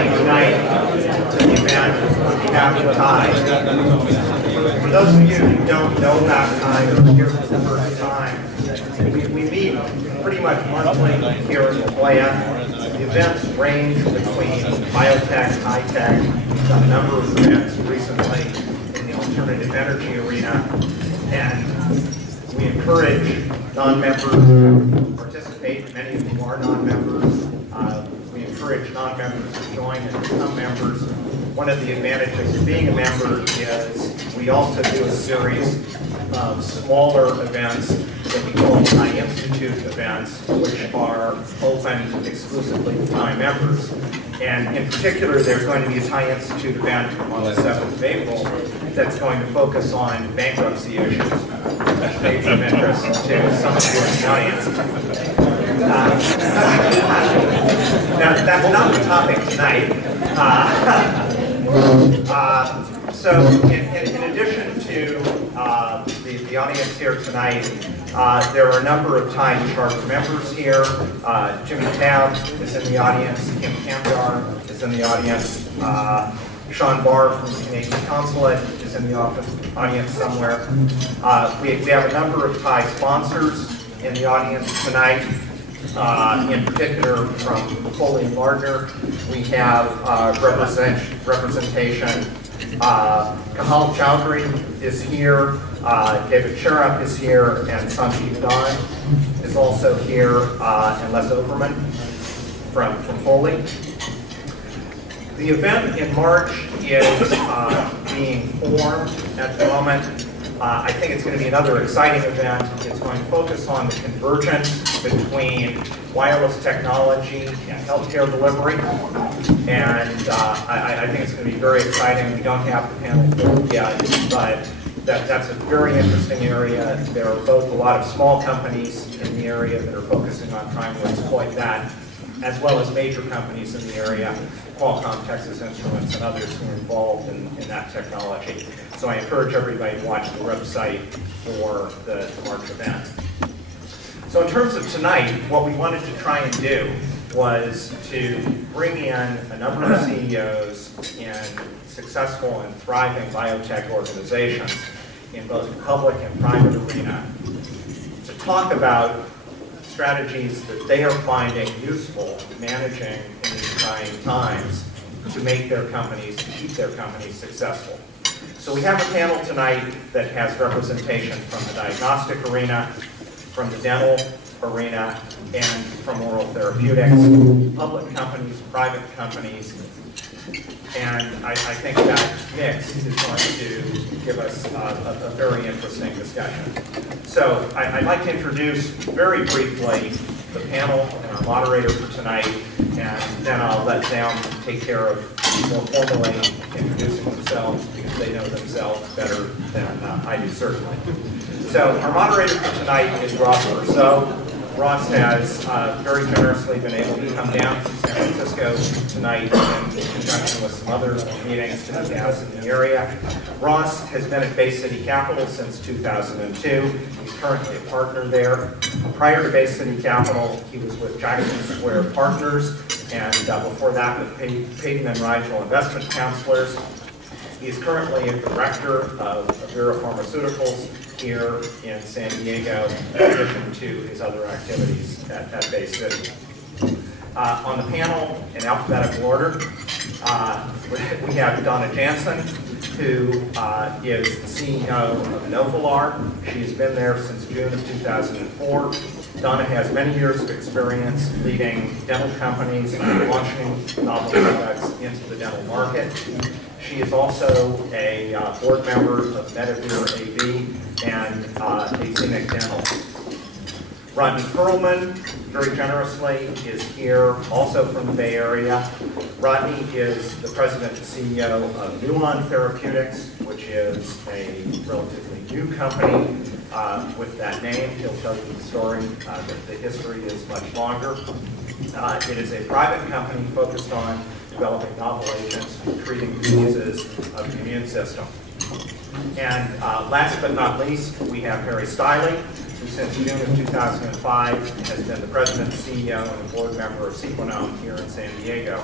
coming tonight to the event on behalf of TiE. For those of you who don't know about TiE or are here for the first time, we meet pretty much monthly here in La Jolla. The events range between biotech, high-tech. We've done a number of events recently in the alternative energy arena, and we encourage non-members to participate. Many of you are non-members. We encourage non-members to join and become members. One of the advantages of being a member is we also do a series of smaller events that we call TiE Institute events, which are open exclusively to TiE members. And in particular, there's going to be a TiE Institute event on the 7th of April that's going to focus on bankruptcy issues, which may be of interest to some of you in the audience. Now, that's not the topic tonight. So in addition to the audience here tonight, there are a number of TiE charter members here. Jimmy Tabb is in the audience. Kim Kamdar is in the audience. Sean Barr from the Canadian Consulate is in the audience somewhere. We have a number of TiE sponsors in the audience tonight. In particular, from Foley and Lardner, we have representation. Kahal Chowdhury is here, David Sharap is here, and Sanjeev Don is also here, and Les Overman from Foley. The event in March is being formed at the moment. I think it's going to be another exciting event. It's going to focus on the convergence between wireless technology and healthcare delivery. And I think it's going to be very exciting. We don't have the panel filled yet, but that's a very interesting area. There are both a lot of small companies in the area that are focusing on trying to exploit that, as well as major companies in the area, Qualcomm, Texas Instruments, and others who are involved in that technology. So I encourage everybody to watch the website for the March event. So in terms of tonight, what we wanted to try and do was to bring in a number of CEOs in successful and thriving biotech organizations in both the public and private arena to talk about strategies that they are finding useful managing in these trying times to make their companies, to keep their companies successful. So we have a panel tonight that has representation from the diagnostic arena, from the dental arena, and from oral therapeutics, public companies, private companies, and I think that mix is going to give us a very interesting discussion. So I'd like to introduce very briefly the panel and our moderator for tonight, and then I'll let them take care of more formally introducing themselves because they know themselves better than I do, certainly. So our moderator for tonight is Ross Bersot. Ross has very generously been able to come down from San Francisco tonight in conjunction with some other meetings that he has in the area. Ross has been at Bay City Capital since 2002. He's currently a partner there. Prior to Bay City Capital, he was with Jackson Square Partners, and before that with Payton and Rigel Investment Counselors. He is currently a director of Vera Pharmaceuticals here in San Diego, in addition to his other activities at Bay City. On the panel, in alphabetical order, we have Donna Janson, who is the CEO of Novalar. She's been there since June of 2004. Donna has many years of experience leading dental companies and launching novel products into the dental market. She is also a board member of Medivir AV and Zenith Dental. Rodney Pearlman, very generously, is here, also from the Bay Area. Rodney is the president and CEO of Nuon Therapeutics, which is a relatively new company with that name. He'll tell you the story. The history is much longer. It is a private company focused on developing novel agents for treating diseases of the immune system. And last but not least, we have Harry Stylii, who since June of 2005 has been the president, CEO, and a board member of Sequenom here in San Diego.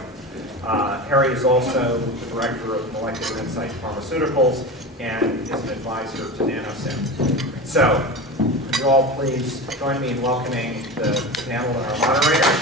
Harry is also the Director of Molecular Insight Pharmaceuticals and is an advisor to NanoSim. So, would you all please join me in welcoming the panel and our moderator.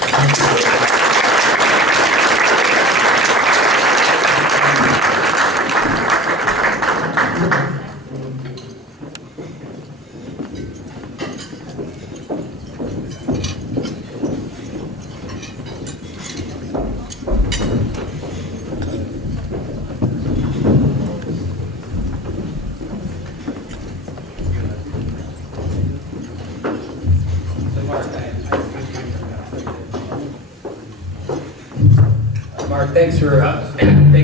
Thanks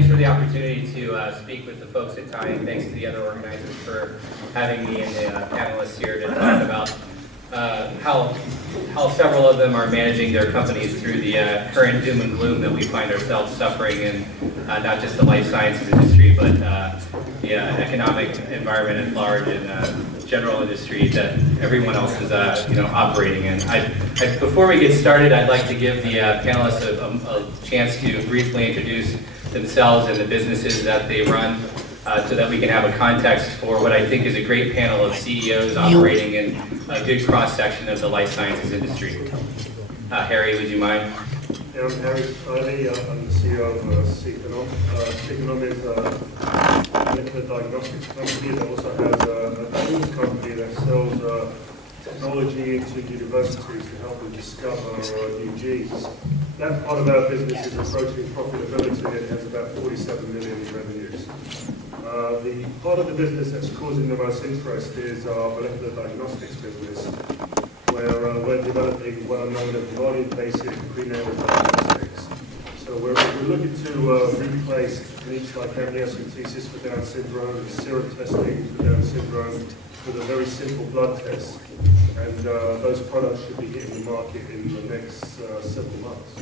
for the opportunity to speak with the folks at TiE, and thanks to the other organizers for having me and the panelists here to talk about how several of them are managing their companies through the current doom and gloom that we find ourselves suffering in, not just the life sciences industry, but the economic environment at large and general industry that everyone else is operating in. Before we get started, I'd like to give the panelists a chance to briefly introduce themselves and the businesses that they run so that we can have a context for what I think is a great panel of CEOs operating in a good cross-section of the life sciences industry. Harry, would you mind? Yeah, I'm Harry Stylii. I'm the CEO of Sequenom. Sequenom is a molecular diagnostics company that also has a tools company that sells technology into universities to help them discover new genes. That part of our business is approaching profitability. It has about 47 million in revenues. The part of the business that's causing the most interest is our molecular diagnostics business, where we're developing well-known volume-basic prenatal diagnostics. So we're looking to replace techniques like amniocentesis for Down syndrome, serum testing for Down syndrome, with a very simple blood test. And those products should be hitting the market in the next several months.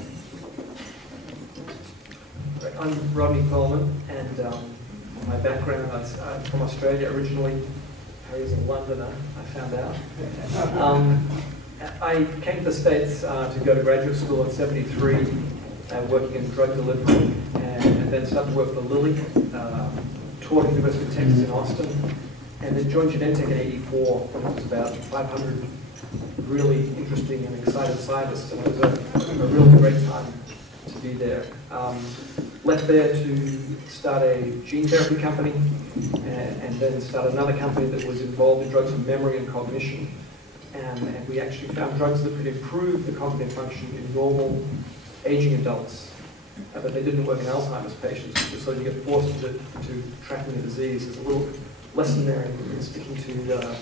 I'm Rodney Pearlman, and my background, I'm from Australia originally. Harry's a Londoner, I found out. I came to the States to go to graduate school in '73, working in drug delivery, and then started to work for Lilly, taught at the University of Texas in Austin, and then joined Genentech in '84 when it was about 500 really interesting and excited scientists, and it was a really great time to be there. Left there to start a gene therapy company, and then start another company that was involved in drugs of memory and cognition. And we actually found drugs that could improve the cognitive function in normal aging adults, but they didn't work in Alzheimer's patients, so you get forced to tracking the disease. There's a little lesson there in sticking to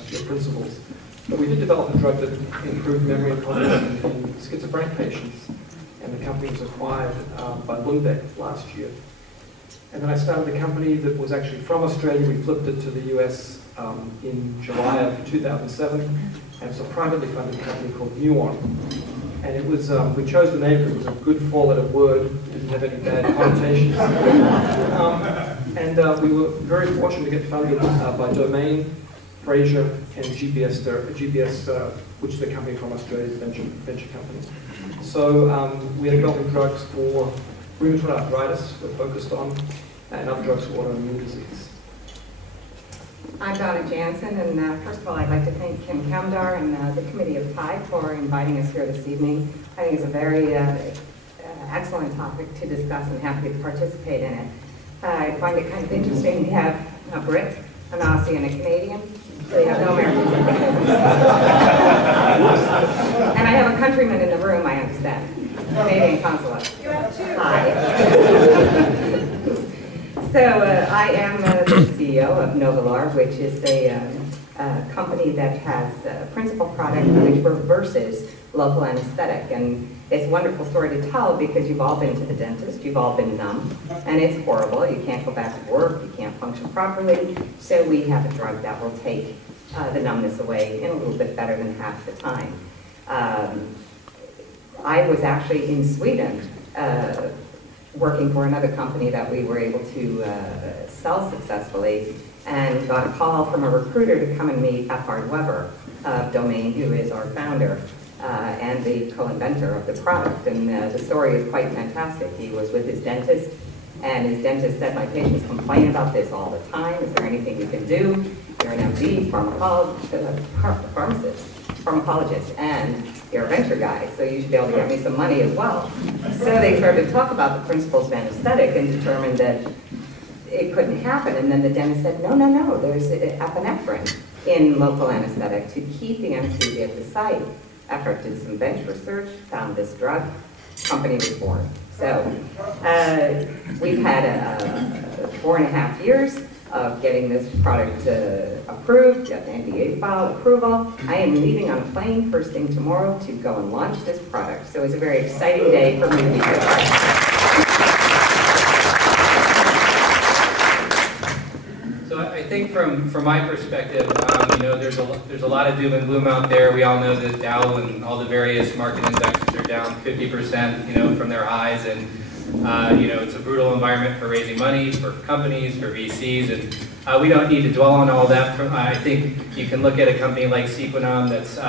your principles. But we did develop a drug that improved memory and cognition in schizophrenic patients, and the company was acquired by Lundbeck last year. And then I started a company that was actually from Australia. We flipped it to the US in July of 2007, and it's a privately funded company called Nuon. And it was, we chose the name because it was a good four-letter word. It didn't have any bad connotations. We were very fortunate to get funded by Domain, Fraser, and GPS, which is a company from Australia's venture company. So we are developing drugs for rheumatoid arthritis, we're focused on, and other drugs for autoimmune disease. I'm Donna Janson, and first of all, I'd like to thank Kim Kamdar and the committee of TiE for inviting us here this evening. I think it's a very excellent topic to discuss, and happy to participate in it. I find it kind of interesting to have a Brit, an Aussie, and a Canadian. So you have no Americans in the room. And I have a countryman in the room, I understand. Canadian consulate. You have two. Hi. So I am the CEO of Novalar, which is a company that has a principal product which reverses local anesthetic. And it's a wonderful story to tell because you've all been to the dentist, you've all been numb, and it's horrible. You can't go back to work, you can't function properly. So we have a drug that will take the numbness away in a little bit better than half the time. I was actually in Sweden working for another company that we were able to sell successfully, and got a call from a recruiter to come and meet Epard Weber of Domain, who is our founder. and the co-inventor of the product. And the story is quite fantastic. He was with his dentist, and his dentist said, "My patients complain about this all the time. Is there anything you can do? You're an MD, pharmacologist, and you're a venture guy, so you should be able to get me some money as well." So they started to talk about the principles of anesthetic and determined that it couldn't happen. And then the dentist said, no, there's epinephrine in local anesthetic to keep the anesthesia at the site. After I did some bench research, found this drug, company was born. So we've had 4.5 years of getting this product approved, got the NDA file approval. I am leaving on a plane first thing tomorrow to go and launch this product. So it's a very exciting day for me to be here. So I think from my perspective, there's a lot of doom and gloom out there. We all know that Dow and all the various market indexes are down 50%, from their highs, and it's a brutal environment for raising money, for companies, for VCs, and we don't need to dwell on all that. I think you can look at a company like Sequenom that's,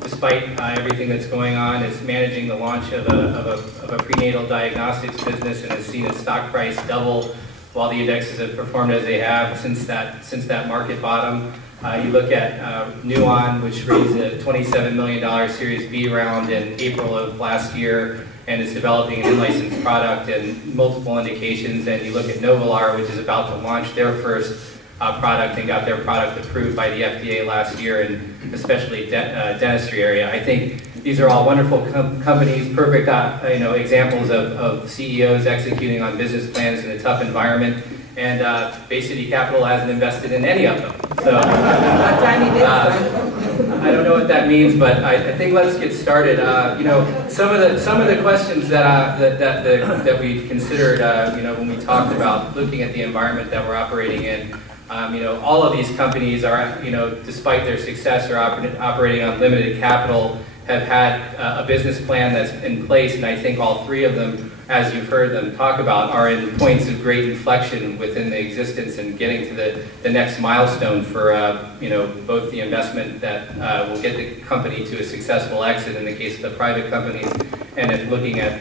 despite everything that's going on, is managing the launch of a prenatal diagnostics business and has seen its stock price double while the indexes have performed as they have since that market bottom. You look at Nuon, which raised a $27 million Series B round in April of last year and is developing an in-licensed product and multiple indications. And you look at Novalar, which is about to launch their first product and got their product approved by the FDA last year, and especially dentistry area. I think these are all wonderful companies, perfect examples of CEOs executing on business plans in a tough environment. And Bay City Capital hasn't invested in any of them. So I don't know what that means, but I think let's get started. Some of the questions that we considered, when we talked about looking at the environment that we're operating in. All of these companies are, despite their success, are operating on limited capital, have had a business plan that's in place, and I think all three of them, as you've heard them talk about, are in points of great inflection within the existence and getting to the next milestone for both the investment that will get the company to a successful exit in the case of the private companies, and if looking at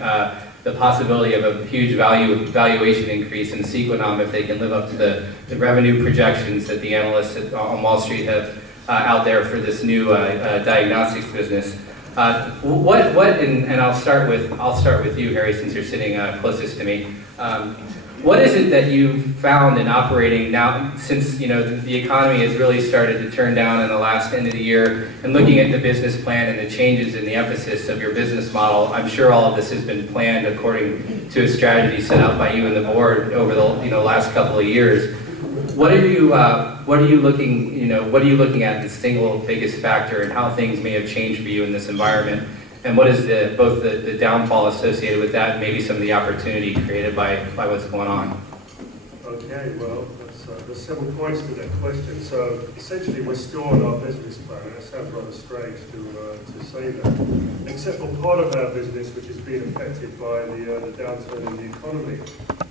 the possibility of a huge valuation increase in Sequenom if they can live up to the revenue projections that the analysts on Wall Street have out there for this new diagnostics business. And I'll start with you, Harry, since you're sitting closest to me. What is it that you've found in operating now, since the economy has really started to turn down in the last end of the year, and looking at the business plan and the changes in the emphasis of your business model? I'm sure all of this has been planned according to a strategy set out by you and the board over the last couple of years. What are you looking at the single biggest factor and how things may have changed for you in this environment? And what is both the downfall associated with that and maybe some of the opportunity created by what's going on? Okay, well, there's several points to that question. So essentially we're still on our business plan. That sounds rather strange to say that, except for part of our business which is being affected by the downturn in the economy.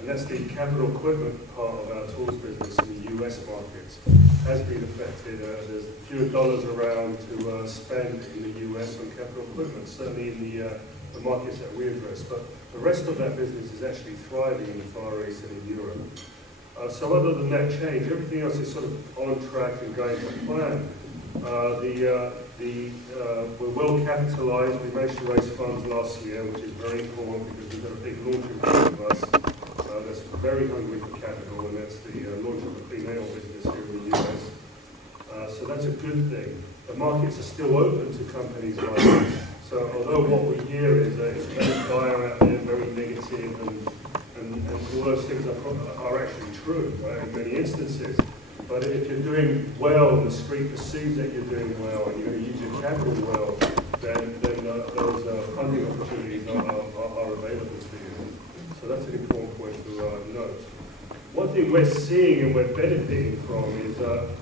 And that's the capital equipment part of our tools business in the US markets has been affected. There's fewer dollars around to spend in the US on capital equipment, certainly in the markets that we address. But the rest of that business is actually thriving in the Far East and in Europe. So other than that change, everything else is sort of on track and going to plan. We're well capitalized. We managed to raise funds last year, which is very important because we've got a big launch in front of us that's very hungry for capital, and that's the launch of the prenatal business here in the US. So that's a good thing. The markets are still open to companies like this. So although what we hear is it's very dire out there, very negative, and all those things are actually true, right, in many instances. But if you're doing well and the street perceives that you're doing well and you're going to use your capital well, then those funding opportunities are available to you. So that's an important point to note. One thing we're seeing and we're benefiting from is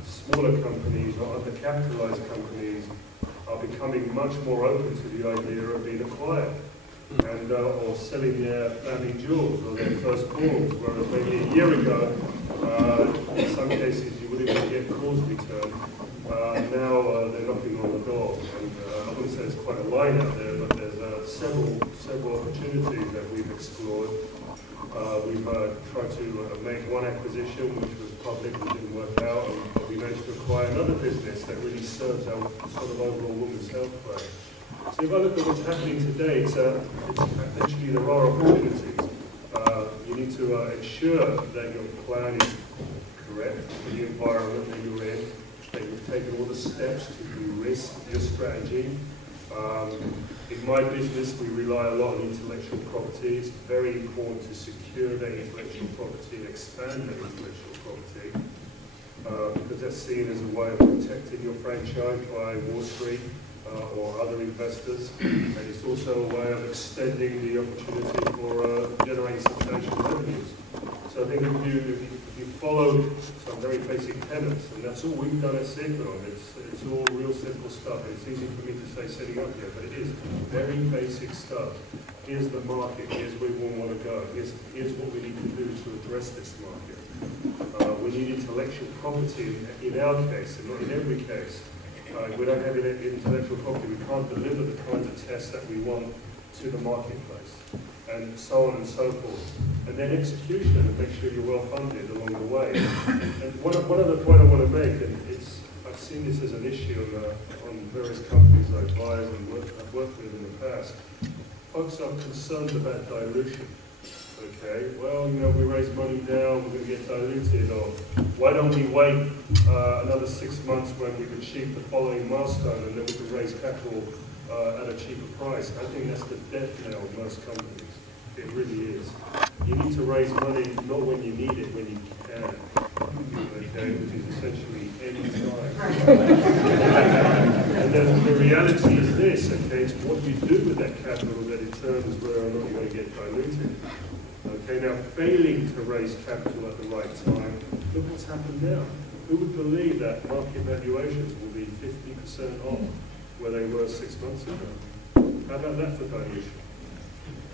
smaller companies or undercapitalized companies are becoming much more open to the idea of being acquired. And or selling their family jewels or their firstborns, whereas maybe a year ago, in some cases you wouldn't even get calls returned. Now they're knocking on the door, and I wouldn't say there's quite a line out there, but there's several opportunities that we've explored. We've tried to make one acquisition, which was public and didn't work out, and we managed to acquire another business that really serves our sort of overall women's health play. So if I look at what's happening today, it's actually there are opportunities. You need to ensure that your plan is correct for the environment that you're in, that you've taken all the steps to de-risk your strategy. In my business, we rely a lot on intellectual property. It's very important to secure that intellectual property and expand that intellectual property, because that's seen as a way of protecting your franchise by Wall Street or other investors, and it's also a way of extending the opportunity for generating substantial revenues. So I think if you follow some very basic tenets, and that's all we've done at Sequenom, it's all real simple stuff. It's easy for me to say setting up here, but it is very basic stuff. Here's the market, here's where we want to go, here's what we need to do to address this market. We need intellectual property in our case, and not in every case. If we don't have intellectual property, we can't deliver the kinds of tests that we want to the marketplace, and so on and so forth. And then execution, and make sure you're well funded along the way. And one other point I want to make, and I've seen this as an issue on various companies I advise and I've worked with in the past. Folks are concerned about dilution. Okay, well, we raise money now, we're going to get diluted, or why don't we wait another 6 months when we've achieved the following milestone and then we can raise capital at a cheaper price? I think that's the death knell of most companies. It really is. You need to raise money not when you need it, when you can. Okay, which is essentially any time. And then the reality is this, okay, it's what you do with that capital that determines whether or not you're going to get diluted. Okay, now failing to raise capital at the right time, look what's happened now. Who would believe that market valuations will be 50% off where they were 6 months ago? How about that for dilution?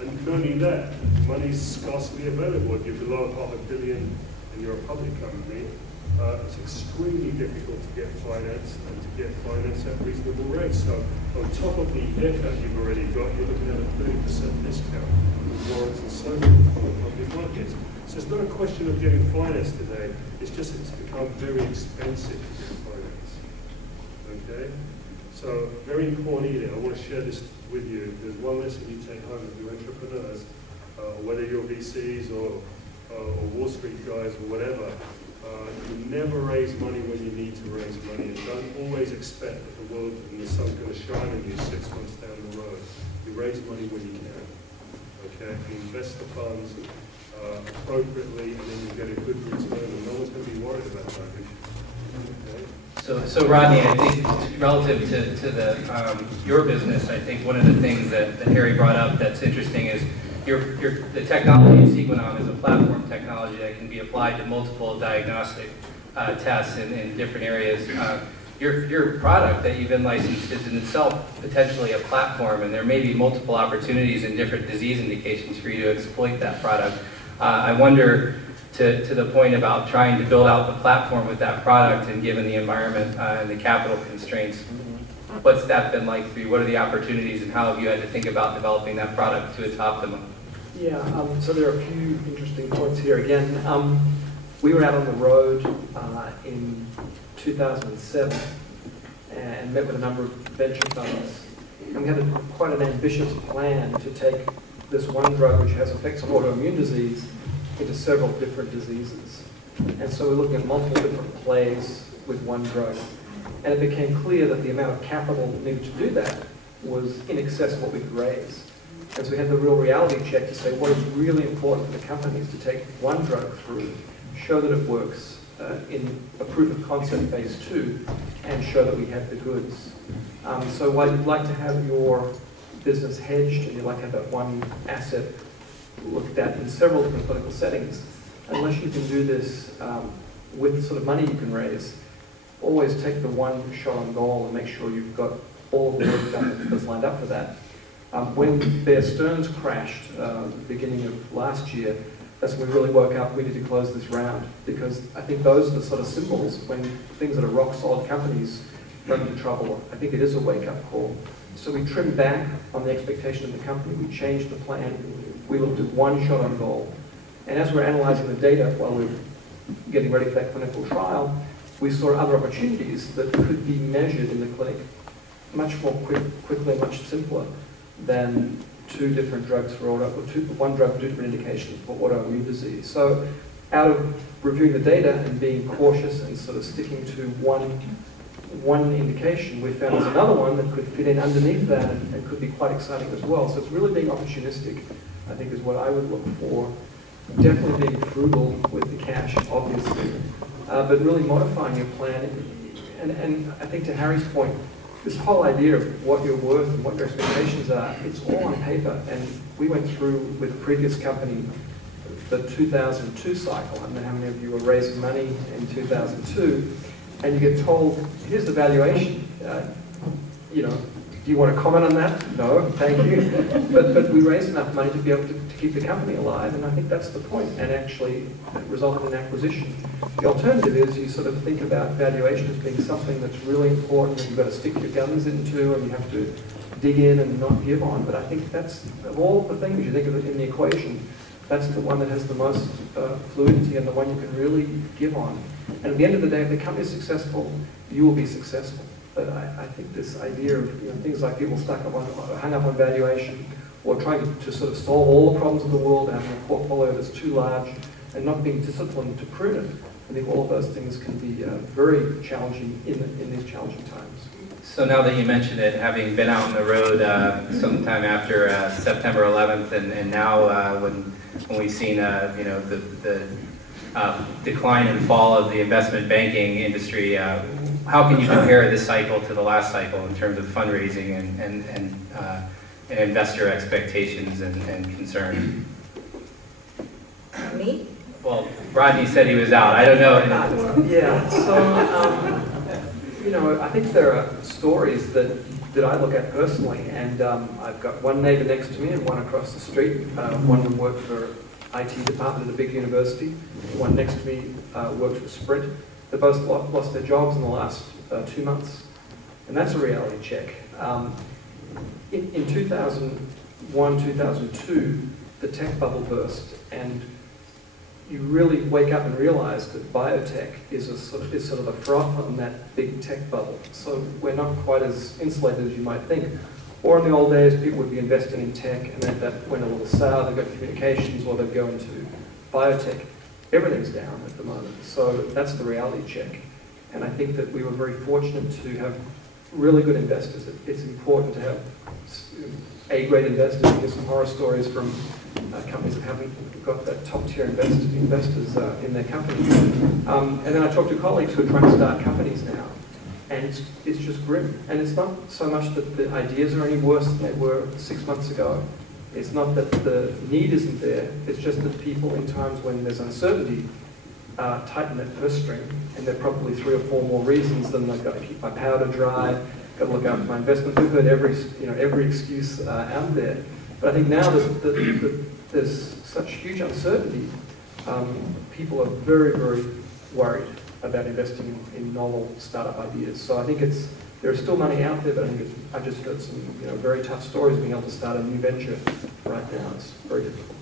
And not only that, money's scarcely available. If you're below $500 million and you're a public company, it's extremely difficult to get financed and to get financed at reasonable rates. So on top of the haircut you've already got, you're looking at a 30% discount with warrants and so forth from the public markets. So it's not a question of getting financed today, it's just it's become very expensive to get financed. Okay? So very important either. I want to share this with you. There's one lesson you take home with your entrepreneurs, whether you're VCs or Wall Street guys or whatever. You never raise money when you need to raise money, and don't always expect that the world and the sun's going to shine on you 6 months down the road. You raise money when you can. Okay? You invest the funds appropriately, and then you get a good return, and no one's going to be worried about that. Okay? So Rodney, I think relative to the your business, I think one of the things that Harry brought up that's interesting is the technology of Sequenom is a platform technology that can be applied to multiple diagnostic tests in different areas. Your product that you've been licensed is in itself potentially a platform, and there may be multiple opportunities in different disease indications for you to exploit that product. I wonder, to the point about trying to build out the platform with that product, and given the environment and the capital constraints, what's that been like for you? What are the opportunities, and how have you had to think about developing that product to its optimum? Yeah, so there are a few interesting points here. Again, we were out on the road in 2007 and met with a number of venture funds. And we had quite an ambitious plan to take this one drug, which has effects on autoimmune disease, into several different diseases. And so we're looking at multiple different plays with one drug. And it became clear that the amount of capital needed to do that was in excess of what we could raise. And so we had the real reality check to say what is really important for the company is to take one drug through, show that it works in a proof of concept phase 2, and show that we have the goods. So while you'd like to have your business hedged and you'd like to have that one asset looked at in several different clinical settings, unless you can do this with the sort of money you can raise, always take the one shot on goal and make sure you've got all the work done that's lined up for that. When Bear Stearns crashed beginning of last year, that's when we really woke up, we need to close this round, because I think those are the sort of symbols when things that are rock solid companies run into trouble. I think it is a wake up call. So we trimmed back on the expectation of the company. We changed the plan. We looked at one shot on goal. And as we're analyzing the data while we're getting ready for that clinical trial, we saw other opportunities that could be measured in the clinic much more quickly, much simpler than two different drugs for one drug for two different indications for autoimmune disease. So out of reviewing the data and being cautious and sort of sticking to one indication, we found there's another one that could fit in underneath that and could be quite exciting as well. So it's really being opportunistic, I think, is what I would look for. Definitely being frugal with the cash, obviously, but really modifying your plan. And I think to Harry's point, this whole idea of what you're worth and what your expectations are, it's all on paper. And we went through with a previous company the 2002 cycle. I don't know how many of you were raising money in 2002, and you get told, here's the valuation. Do you want to comment on that? No, thank you. But we raised enough money to be able to keep the company alive, and I think that's the point, and actually resulted in acquisition. The alternative is you sort of think about valuation as being something that's really important and you've got to stick your guns into and you have to dig in and not give on. But I think that's, of all the things you think of it in the equation, that's the one that has the most fluidity and the one you can really give on. And at the end of the day, if the company is successful, you will be successful. But I think this idea of things like people hung up on valuation or trying to sort of solve all the problems of the world, having a portfolio that's too large and not being disciplined to prune it, I think all of those things can be very challenging in these challenging times. So now that you mentioned it, having been out on the road sometime after September 11th, and now when we've seen the decline and fall of the investment banking industry, how can you compare this cycle to the last cycle in terms of fundraising and investor expectations and concerns? Me? Well, Rodney said he was out. I don't know. Yeah, so, I think there are stories that I look at personally, and I've got one neighbor next to me and one across the street. One of them worked for IT department at a big university. One next to me worked for Sprint. They both lost their jobs in the last 2 months, and that's a reality check. In 2001, 2002, the tech bubble burst, and you really wake up and realize that biotech is sort of the froth on that big tech bubble. So we're not quite as insulated as you might think. Or in the old days, people would be investing in tech, and then that went a little sour. They'd go to communications, or they'd go into biotech. Everything's down at the moment. So that's the reality check. And I think that we were very fortunate to have really good investors. It's important to have A-grade investors. You hear some horror stories from companies that haven't got that top-tier investors in their company. And then I talk to colleagues who are trying to start companies now, and it's just grim. And it's not so much that the ideas are any worse than they were 6 months ago. It's not that the need isn't there. It's just that people, in times when there's uncertainty, tighten that purse string, and there are probably 3 or 4 more reasons than I've got to keep my powder dry, got to look after my investment. We've heard every excuse out there. But I think now that there's such huge uncertainty, people are very, very worried about investing in novel startup ideas. So I think there's still money out there, but I think I've just heard some very tough stories being able to start a new venture right now. It's very difficult.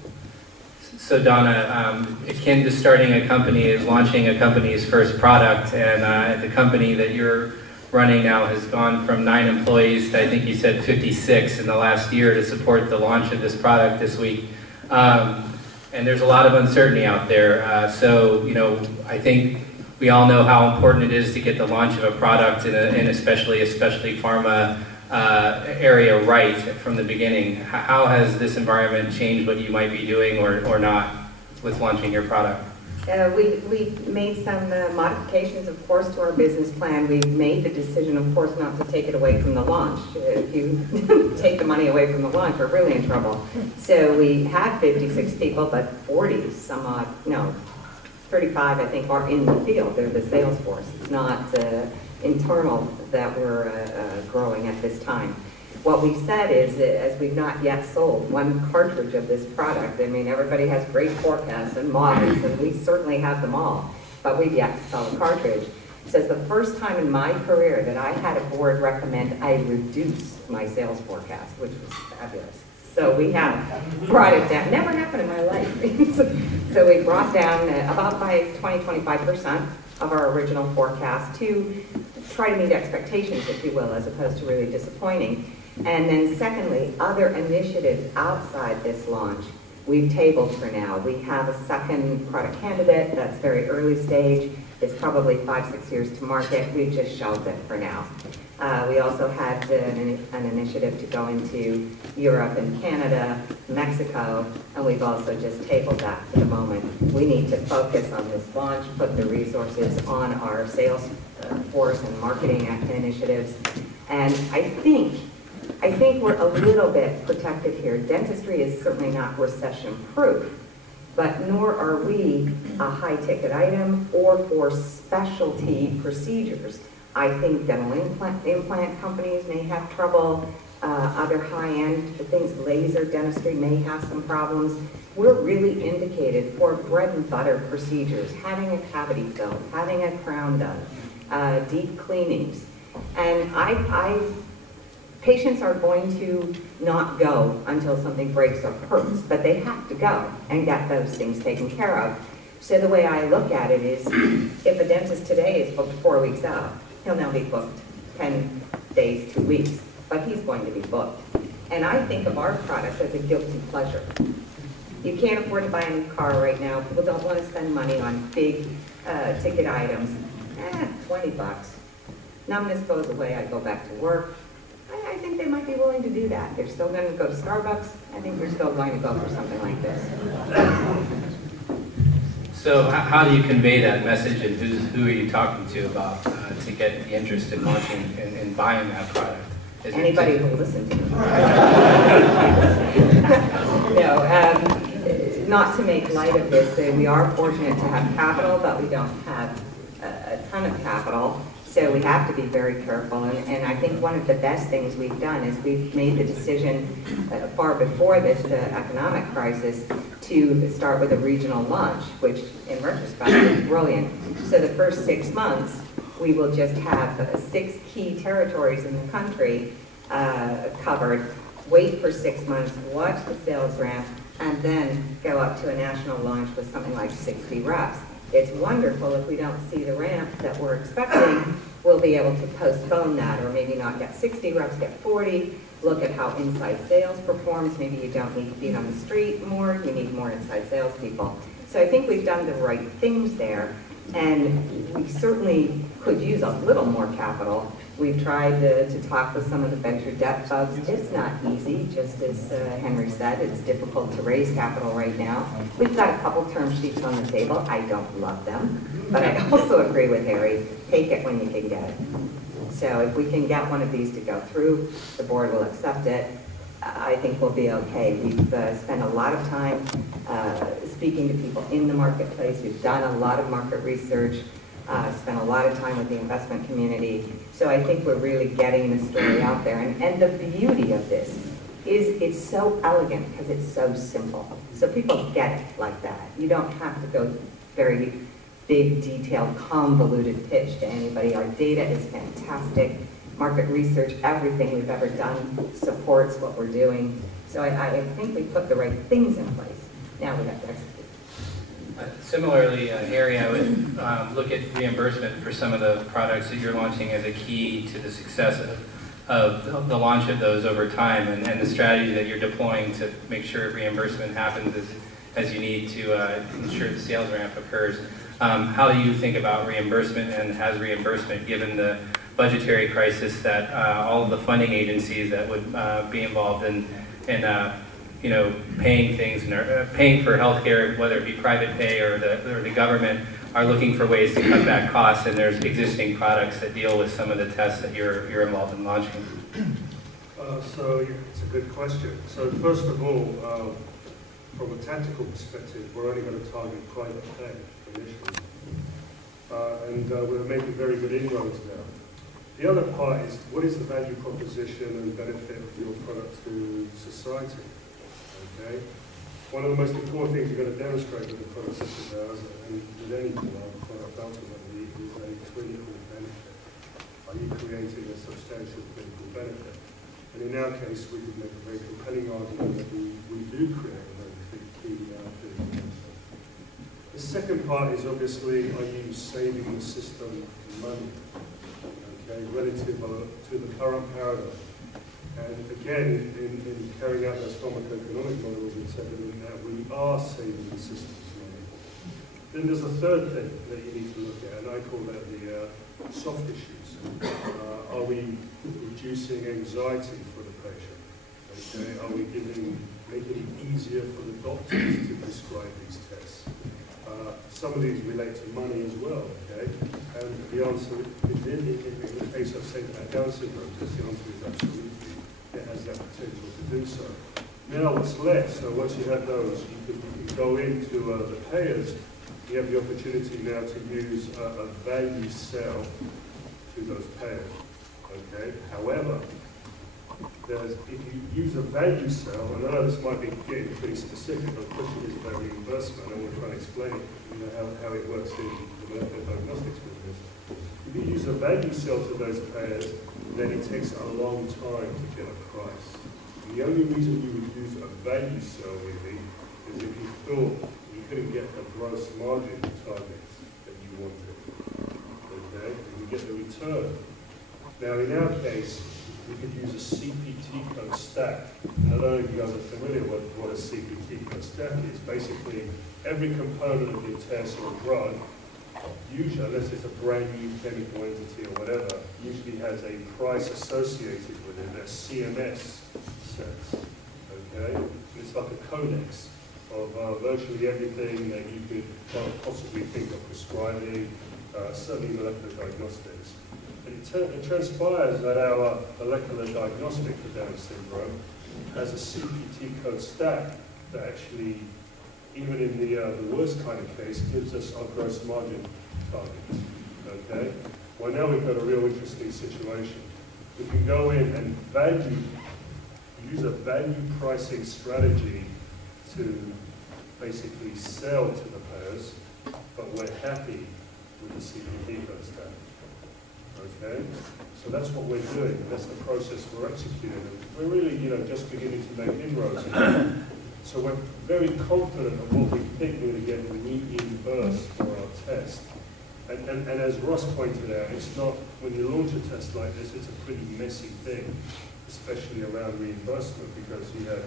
So Donna, akin to starting a company is launching a company's first product, and the company that you're running now has gone from 9 employees to, I think you said, 56 in the last year to support the launch of this product this week. And there's a lot of uncertainty out there. So I think we all know how important it is to get the launch of a product in especially pharma area right from the beginning. How has this environment changed what you might be doing or not with launching your product? We made some modifications, of course, to our business plan. We made the decision, of course, not to take it away from the launch. If you take the money away from the launch, we're really in trouble. So we have 56 people, but 40 some odd, 35, I think, are in the field. They're the sales force. It's not internal that we're growing at this time. What we've said is that as we've not yet sold 1 cartridge of this product, I mean, everybody has great forecasts and models, and we certainly have them all, but we've yet to sell a cartridge. So it's the first time in my career that I had a board recommend I reduce my sales forecast, which was fabulous. So we have brought it down. Never happened in my life. So we brought down about by 20-25% of our original forecast to try to meet expectations, if you will, as opposed to really disappointing. And then secondly, other initiatives outside this launch, we've tabled for now. We have a second product candidate that's very early stage. It's probably 5-6 years to market. We've just shelved it for now. We also had an initiative to go into Europe and Canada, Mexico, and we've also just tabled that for the moment. We need to focus on this launch, put the resources on our sales force and marketing initiatives. And I think we're a little bit protected here. Dentistry is certainly not recession-proof, but nor are we a high-ticket item or for specialty procedures. I think dental implant companies may have trouble. Other high-end things, laser dentistry may have some problems. We're really indicated for bread and butter procedures, having a cavity filled, having a crown done, deep cleanings. And patients are going to not go until something breaks or hurts, but they have to go and get those things taken care of. So the way I look at it is, if a dentist today is booked 4 weeks out, he'll now be booked 10 days, 2 weeks, but he's going to be booked. And I think of our product as a guilty pleasure. You can't afford to buy a new car right now. People don't want to spend money on big ticket items. 20 bucks. Numbness goes away, I go back to work. I think they might be willing to do that. They're still going to go to Starbucks. I think they're still going to go for something like this. So how do you convey that message, and who are you talking to about to get the interest in launching and buying that product? Anybody who will listen to me. Not to make light of this, we are fortunate to have capital, but we don't have a ton of capital. So we have to be very careful, and I think one of the best things we've done is we've made the decision far before this economic crisis to start with a regional launch, which in retrospect is brilliant. So the first 6 months, we will just have 6 key territories in the country covered, wait for 6 months, watch the sales ramp, and then go up to a national launch with something like 60 reps. It's wonderful if we don't see the ramp that we're expecting, we'll be able to postpone that, or maybe not get 60 reps, get 40, look at how inside sales performs. Maybe you don't need to be on the street more, you need more inside sales people. So I think we've done the right things there, and we certainly could use a little more capital. We've tried to talk with some of the venture debt folks. It's not easy, just as Henry said, it's difficult to raise capital right now. We've got a couple term sheets on the table. I don't love them, but I also agree with Harry, take it when you can get it. So if we can get one of these to go through, the board will accept it. I think we'll be okay. We've spent a lot of time speaking to people in the marketplace. We've done a lot of market research. Spent a lot of time with the investment community. So I think we're really getting the story out there. And the beauty of this is it's so elegant because it's so simple. So people get it like that. You don't have to go very big, detailed, convoluted pitch to anybody. Our data is fantastic. Market research, everything we've ever done supports what we're doing. So I think we put the right things in place. Now we have to execute. Similarly, Harry, I would look at reimbursement for some of the products that you're launching as a key to the success of the launch of those over time, and the strategy that you're deploying to make sure reimbursement happens as you need to ensure the sales ramp occurs. How do you think about reimbursement, and has reimbursement, given the budgetary crisis that all of the funding agencies that would be involved in paying things and paying for healthcare, whether it be private pay or the government, are looking for ways to cut back costs, and there's existing products that deal with some of the tests that you're involved in launching. So it's a good question. So first of all, from a tactical perspective, we're only going to target private pay initially, and we're making very good inroads now. The other part is, what is the value proposition and benefit of your product to society? Okay? one of the most important things you've got to demonstrate with a product such as ours, and with any product ultimately, is a clinical benefit. Are you creating a substantial clinical benefit? And in our case, we could make a very compelling argument that we do create a very key clinical benefit. The second part is obviously, are you saving the system money, okay, relative to the current paradigm? And again, in carrying out those pharmacoeconomic models, it's evident that we are saving the systems money. Then there's a third thing that you need to look at, and I call that the soft issues. Are we reducing anxiety for the patient? Okay? Are we making it easier for the doctors to prescribe these tests? Some of these relate to money as well, okay? And the answer, in the case of, say, Down syndrome test, the answer is absolutely. It has that potential to do so. Now what's left, so once you have those, you can go into the payers. You have the opportunity now to use a value sell to those payers, okay? However, if you use a value sell, and I know this might be getting pretty specific, but pushing is about reimbursement, and we'll try and explain it, how it works in the molecular diagnostics business. If you use a value sell to those payers, then it takes a long time to get a price. And the only reason you would use a value sell really is if you thought you couldn't get the gross margin targets that you wanted. Okay? And you get the return. Now in our case, we could use a CPT code stack. And I don't know if you guys are familiar with what a CPT code stack is. Basically, every component of your test or drug, usually, unless it's a brand new chemical entity or whatever, usually has a price associated with it that CMS sets. Okay? And it's like a codex of virtually everything that you could possibly think of prescribing, certainly molecular diagnostics. And it transpires that our molecular diagnostic for Down syndrome has a CPT code stack that actually, even in the worst kind of case, gives us our gross margin targets. Okay? Well, now we've got a real interesting situation. We can go in and use a value pricing strategy to basically sell to the payers, but we're happy with the CPT code stack. Okay? So that's what we're doing. That's the process we're executing. We're really, just beginning to make inroads. So we're very confident of what we think we're going to get reimbursed for our test. And as Ross pointed out, it's not, when you launch a test like this, it's a pretty messy thing, especially around reimbursement, because you have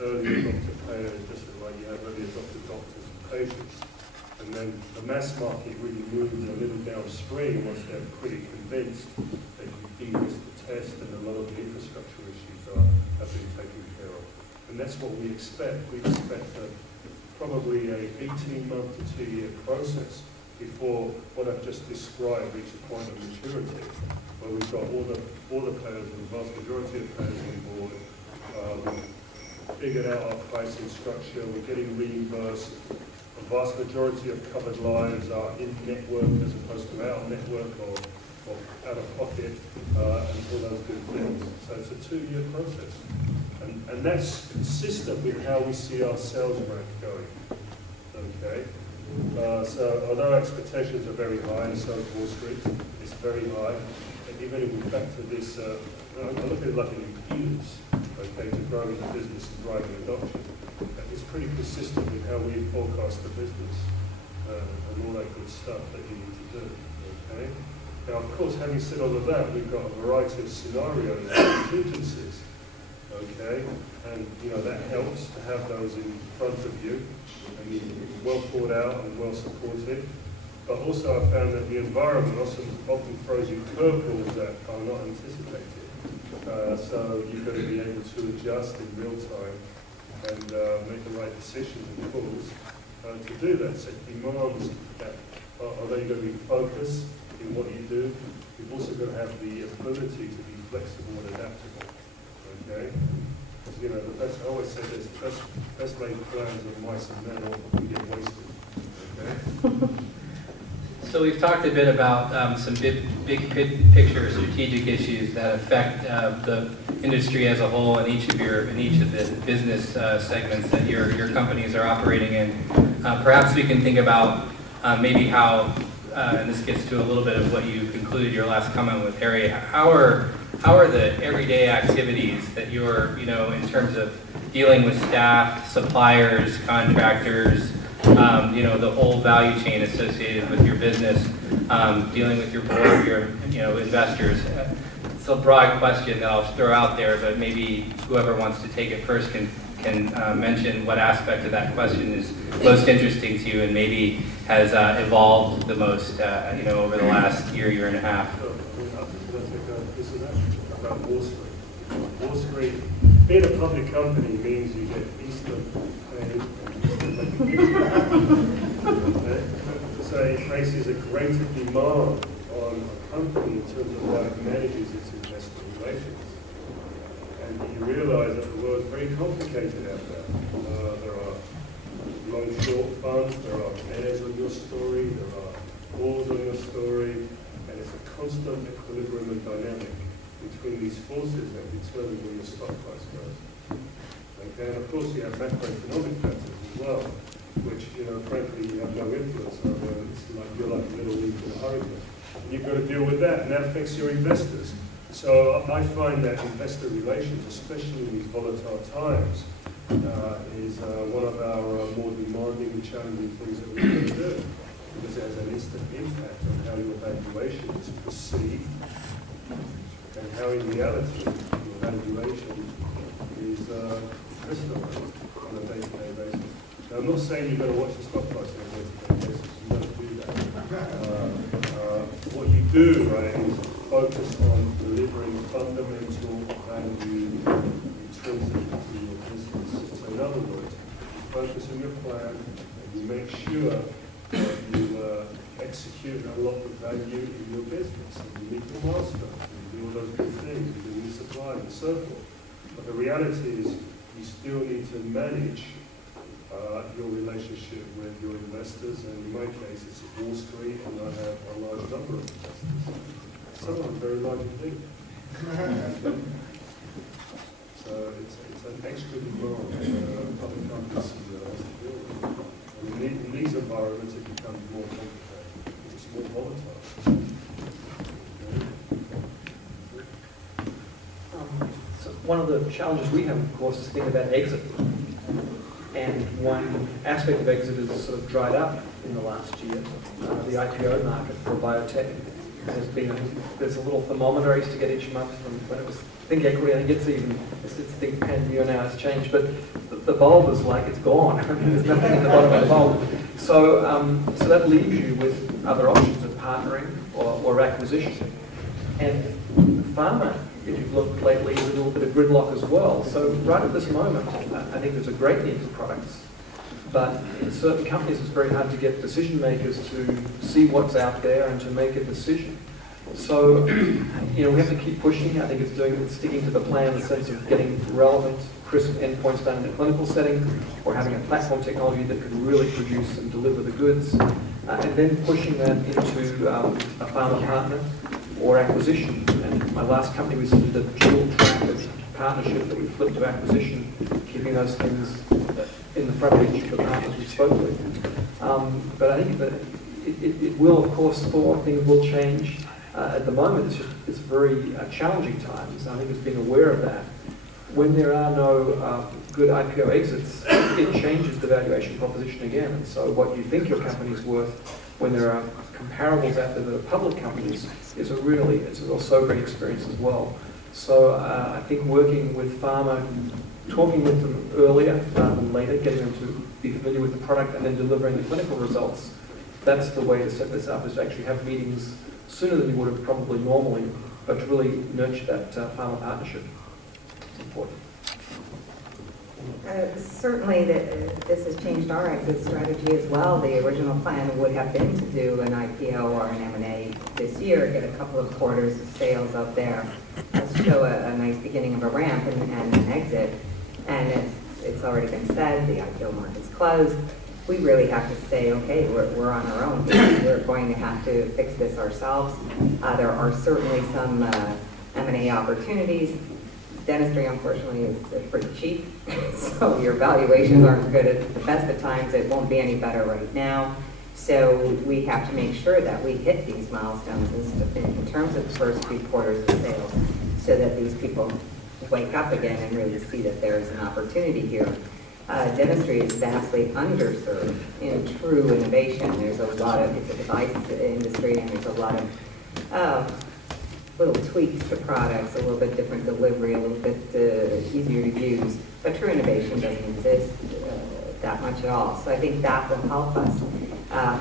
early adopter payers, just like you have early adopter doctors and patients. And then the mass market really moves a little downstream once they're pretty convinced that you de-risk the test and a lot of the infrastructure issues have been taken care of. And that's what we expect. We expect probably a 18-month to 2-year process before what I've just described reach a point of maturity, where we've got all the players, the vast majority of players on board. We've figured out our pricing structure. We're getting reimbursed. The vast majority of covered lives are in network as opposed to out of network or out of pocket, and all those good things. So it's a 2-year process. And that's consistent with how we see our sales ramp going. Okay? So although expectations are very high, and so is Wall Street, it's very high. And even if we factor this, I look at it like an impedance, okay, to growing the business and driving adoption. It's pretty consistent with how we forecast the business and all that good stuff that you need to do. Okay? Now, of course, having said all of that, we've got a variety of scenarios and contingencies. Okay, and that helps to have those in front of you and well thought out and well supported. But also, I found that the environment often throws you curveballs that are not anticipated. So you've got to be able to adjust in real time and make the right decisions and calls to do that. So it demands that, although you've got to be focused in what you do, you've also got to have the ability to be flexible and adaptable. Okay? Because, I always say this, best laid plans of mice and men often get wasted. Okay? So we've talked a bit about some big picture strategic issues that affect the industry as a whole in each of the business segments that your companies are operating in. Perhaps we can think about maybe how, and this gets to a little bit of what you concluded your last comment with, Harry. How are the everyday activities that you're, in terms of dealing with staff, suppliers, contractors, the whole value chain associated with your business, dealing with your board, your investors. It's a broad question that I'll throw out there, but maybe whoever wants to take it first can mention what aspect of that question is most interesting to you and maybe has evolved the most, over the last year and a half. This is about Wall Street. Wall Street, being a public company means you get Easter pay. So it places a greater demand on a company in terms of how it manages its investor relations. And you realize that the world is very complicated out there. There are long-short funds, there are bears on your story, there are bulls on your story, and it's a constant equilibrium and dynamic between these forces that determine where your stock price goes. Okay, and of course you have macroeconomic factors as well, which, frankly, you have no influence over. It's like you're like a little leaf in a hurricane. And you've got to deal with that, and that affects your investors. So I find that investor relations, especially in these volatile times, is one of our more demanding and challenging things that we can do, because it has an instant impact on how your valuation is perceived and how in reality your valuation is crystallized on a day-to-day basis. Now, I'm not saying you've got to watch the stock price on a day-to-day basis. You don't do that. What you do, right, is focus on delivering fundamental value intrinsically to your business. So in other words, you focus on your plan and you make sure that you execute and unlock the value in your business. And you meet the milestones, and you do all those good things, you do new supply and so forth. But the reality is you still need to manage your relationship with your investors, and in my case it's Wall Street, and I have a large number of investors. Some of them very large indeed. So it's an extra demand public companies has to deal with. And in these environments it becomes more complicated. It's more volatile. So one of the challenges we have, of course, is thinking about exit. And one aspect of exit is sort of dried up in the last year. The IPO market for biotech has been, there's a little thermometer I used to get each month from when it was Think Equity. I think it's Think Pan now, it's changed, but the bulb is like it's gone. I mean, there's nothing in the bottom of the bulb. So, so that leaves you with other options of partnering or acquisition. And pharma, if you've looked lately, is a little bit of gridlock as well. So right at this moment, I think there's a great need for products. But in certain companies, it's very hard to get decision makers to see what's out there and to make a decision. So, we have to keep pushing. I think it's sticking to the plan in the sense of getting relevant, crisp endpoints done in a clinical setting, or having a platform technology that could really produce and deliver the goods, and then pushing that into a pharma partner or acquisition. And my last company was in the dual track of partnership that we flipped to acquisition, keeping those things in the front of each of the partners we spoke with. But I think that it will, of course, things will change. At the moment, it's very challenging times. I think it's being aware of that. When there are no good IPO exits, it changes the valuation proposition again. And so what you think your company is worth when there are comparables out there that are public companies is a real sobering experience as well. So I think working with pharma, talking with them earlier rather than later, getting them to be familiar with the product and then delivering the clinical results, that's the way to set this up, is to actually have meetings sooner than you would have probably normally, but to really nurture that pharma partnership. It's important. Certainly, this has changed our exit strategy as well. The original plan would have been to do an IPO or an M&A this year, get a couple of quarters of sales up there, show a nice beginning of a ramp and an exit. And it's already been said, the IPO market's closed. we really have to say, okay, we're on our own. We're going to have to fix this ourselves. There are certainly some M&A opportunities. Dentistry, unfortunately, is pretty cheap, so your valuations aren't good at the best of times. It won't be any better right now. So we have to make sure that we hit these milestones in terms of the first 3 quarters of sales, so that these people wake up again and really see that there is an opportunity here. Dentistry is vastly underserved in true innovation. There's a lot of, it's a device industry, and there's a lot of little tweaks to products, a little bit different delivery, a little bit easier to use, but true innovation doesn't exist that much at all. So I think that will help us.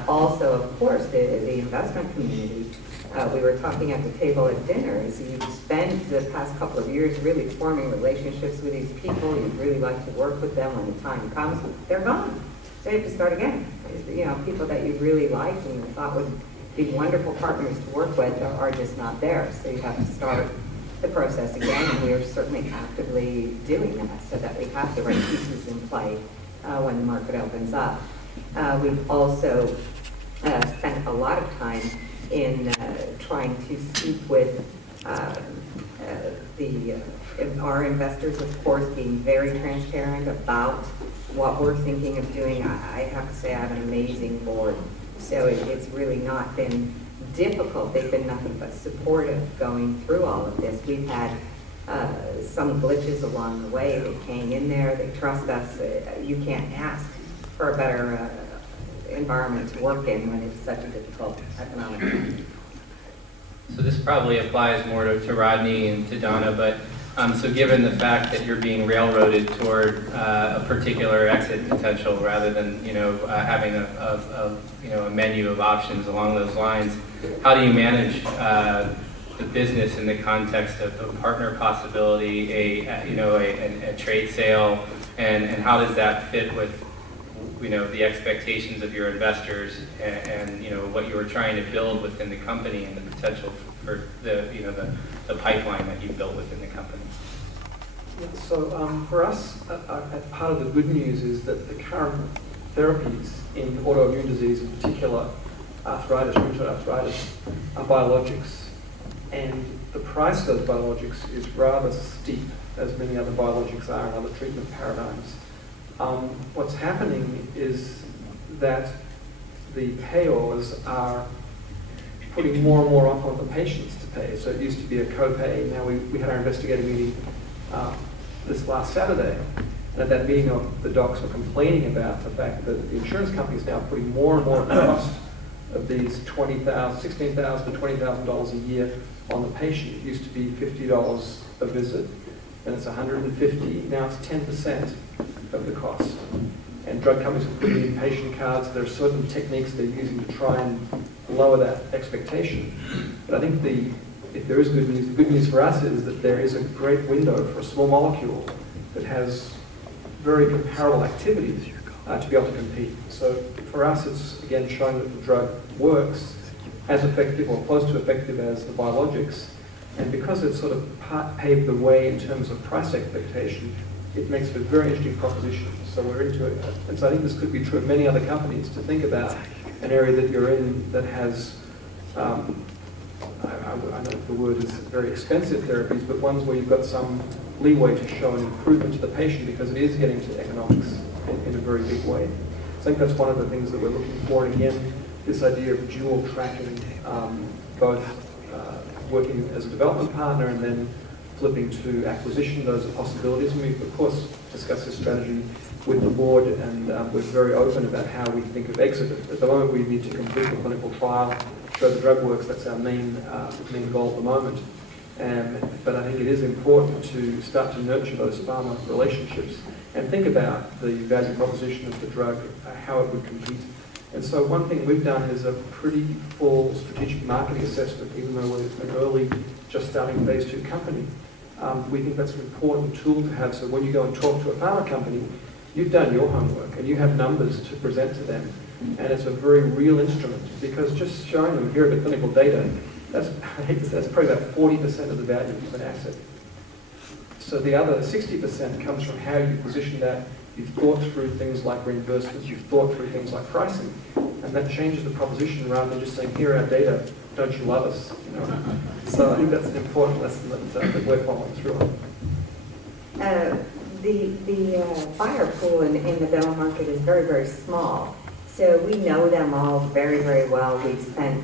Also, of course, the investment community. We were talking at the table at dinner, is you've spent the past couple of years really forming relationships with these people. You'd really like to work with them when the time comes. They're gone. So you have to start again. You know, people that you really liked and thought would be wonderful partners to work with are just not there. So you have to start the process again, and we are certainly actively doing that so that we have the right pieces in play when the market opens up. We've also spent a lot of time in trying to speak with our investors, of course, being very transparent about what we're thinking of doing. I have to say I have an amazing board, so it's really not been difficult. They've been nothing but supportive going through all of this. We've had some glitches along the way. They hang in there, they trust us. You can't ask for a better environment to work in when it's such a difficult economic time. So this probably applies more to Rodney and to Donna, but so given the fact that you're being railroaded toward a particular exit potential rather than having a menu of options along those lines, how do you manage the business in the context of a partner possibility, a trade sale, and how does that fit with the expectations of your investors and what you were trying to build within the company and the potential for the pipeline that you built within the company? So for us, part of the good news is that the current therapies in autoimmune disease, in particular arthritis, rheumatoid arthritis, are biologics. And the price of those biologics is rather steep, as many other biologics are in other treatment paradigms. What's happening is that the payers are putting more and more off on the patients to pay. So it used to be a copay. Now we had our investigative meeting this last Saturday, and at that meeting the docs were complaining about the fact that the insurance companies now are putting more and more cost of these $16,000 to $20,000 a year on the patient. It used to be $50 a visit, and it's $150. Now it's 10% of the cost. And drug companies are putting in patient cards. There are certain techniques they're using to try and lower that expectation. But I think if there is good news, the good news for us is that there is a great window for a small molecule that has very comparable activity to be able to compete. So for us, it's again showing that the drug works as effective or close to effective as the biologics. And because it's sort of paved the way in terms of price expectation, it makes it a very interesting proposition. So we're into it. And so I think this could be true of many other companies, to think about an area that you're in that has, I know the word is very expensive therapies, but ones where you've got some leeway to show an improvement to the patient because it is getting to economics in a very big way. So I think that's one of the things that we're looking for. And again, this idea of dual tracking, both working as a development partner and then flipping to acquisition, those are possibilities. And we've, of course, discussed this strategy with the board, and we're very open about how we think of exit. At the moment, we need to complete the clinical trial, show the drug works. That's our main goal at the moment. But I think it is important to start to nurture those pharma relationships and think about the value proposition of the drug, how it would compete. And so one thing we've done is a pretty full strategic marketing assessment, even though we're an early, just starting phase 2 company. We think that's an important tool to have. So when you go and talk to a pharma company, you've done your homework and you have numbers to present to them. And it's a very real instrument, because just showing them, here are the clinical data, that's probably about 40% of the value of an asset. So the other 60% comes from how you position that You've thought through things like reimbursements, you've thought through things like pricing, and that changes the proposition rather than just saying, here are our data, don't you love us? You know? So I think that's an important lesson that we're following through on. The buyer pool in the dental market is very, very small. So we know them all very, very well. We've spent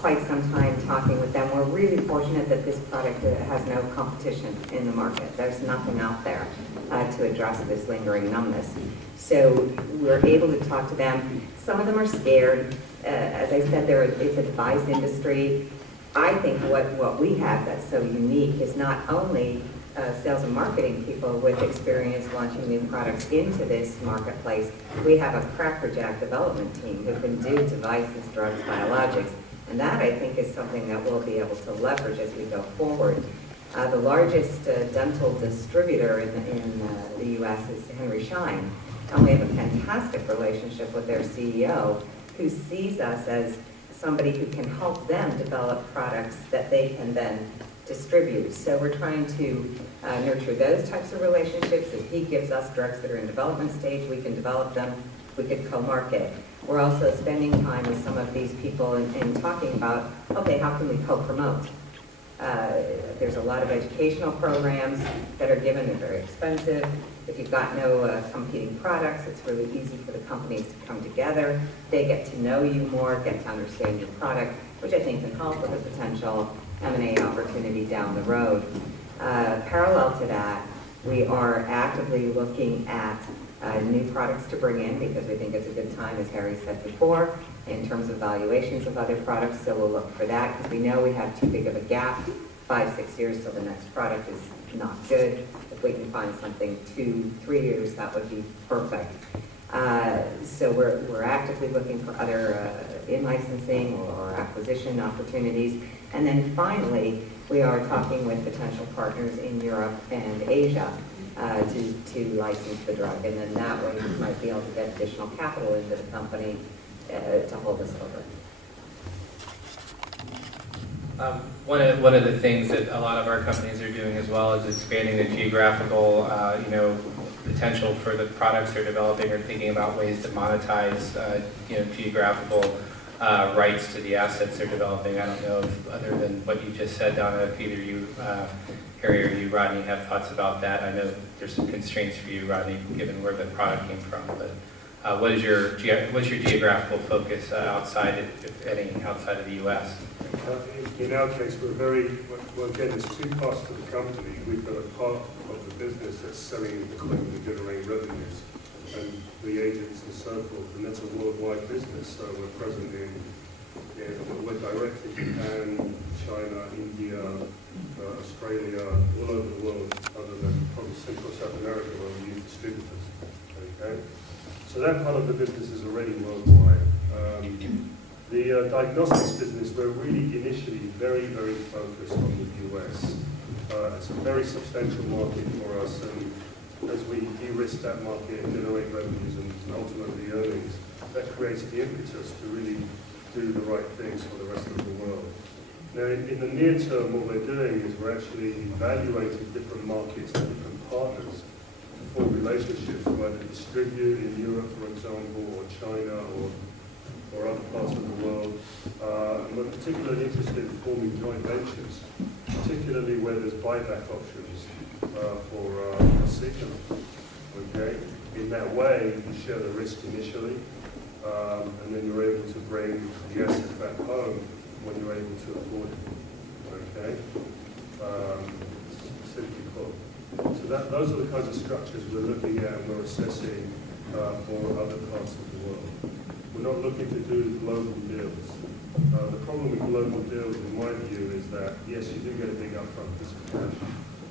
quite some time talking with them. We're really fortunate that this product has no competition in the market. There's nothing out there to address this lingering numbness. So we're able to talk to them. Some of them are scared. As I said, it's a device industry. I think what we have that's so unique is not only sales and marketing people with experience launching new products into this marketplace. We have a crackerjack development team who can do devices, drugs, biologics, and that I think is something that we'll be able to leverage as we go forward. The largest dental distributor in the U.S. is Henry Schein, and we have a fantastic relationship with their CEO who sees us as somebody who can help them develop products that they can then distribute. So we're trying to nurture those types of relationships. If he gives us drugs that are in development stage, we can develop them, we could co-market. We're also spending time with some of these people and talking about, okay, how can we co-promote? There's a lot of educational programs that are given, they're very expensive. If you've got no competing products, it's really easy for the companies to come together. They get to know you more, get to understand your product, which I think can help with a potential M&A opportunity down the road. Parallel to that, we are actively looking at new products to bring in because we think it's a good time, as Harry said before, in terms of valuations of other products. So we'll look for that because we know we have too big of a gap. 5-6 years till the next product is not good. If we can find something 2-3 years, that would be perfect. So we're actively looking for other in-licensing or acquisition opportunities. And then finally, we are talking with potential partners in Europe and Asia to license the drug. And then that way we might be able to get additional capital into the company to hold us over. One of the things that a lot of our companies are doing as well is expanding the geographical, potential for the products they're developing or thinking about ways to monetize, geographical rights to the assets they're developing. I don't know if, other than what you just said, Donna, if either you, Harry, or you, Rodney, have thoughts about that. I know there's some constraints for you, Rodney, given where the product came from. But what's your geographical focus outside, if any, outside of the U.S.? In our case, well, again, there's two parts to the company. We've got a part of the business that's selling equipment and generating revenues, and reagents and so forth, and that's a worldwide business. So we're present we're direct in Japan, China, India, Australia, all over the world, other than probably Central South America where we use distributors. Okay, so that part of the business is already worldwide. The diagnostics business, we're really initially very, very focused on the US. It's a very substantial market for us, and as we de-risk that market and generate revenues and ultimately earnings, that creates the impetus to really do the right things for the rest of the world. Now, in the near term, what we're doing is we're actually evaluating different markets and different partners for relationships to either distribute in Europe, for example, or China, or other parts of the world. And we're particularly interested in forming joint ventures, particularly where there's buyback options for Sequenom. Okay? In that way, you share the risk initially, and then you're able to bring the asset back home when you're able to afford it. Okay? Simply put. So those are the kinds of structures we're looking at and we're assessing for other parts of the world. We're not looking to do global deals. The problem with global deals, in my view, is that, yes, you do get a big upfront piece of cash,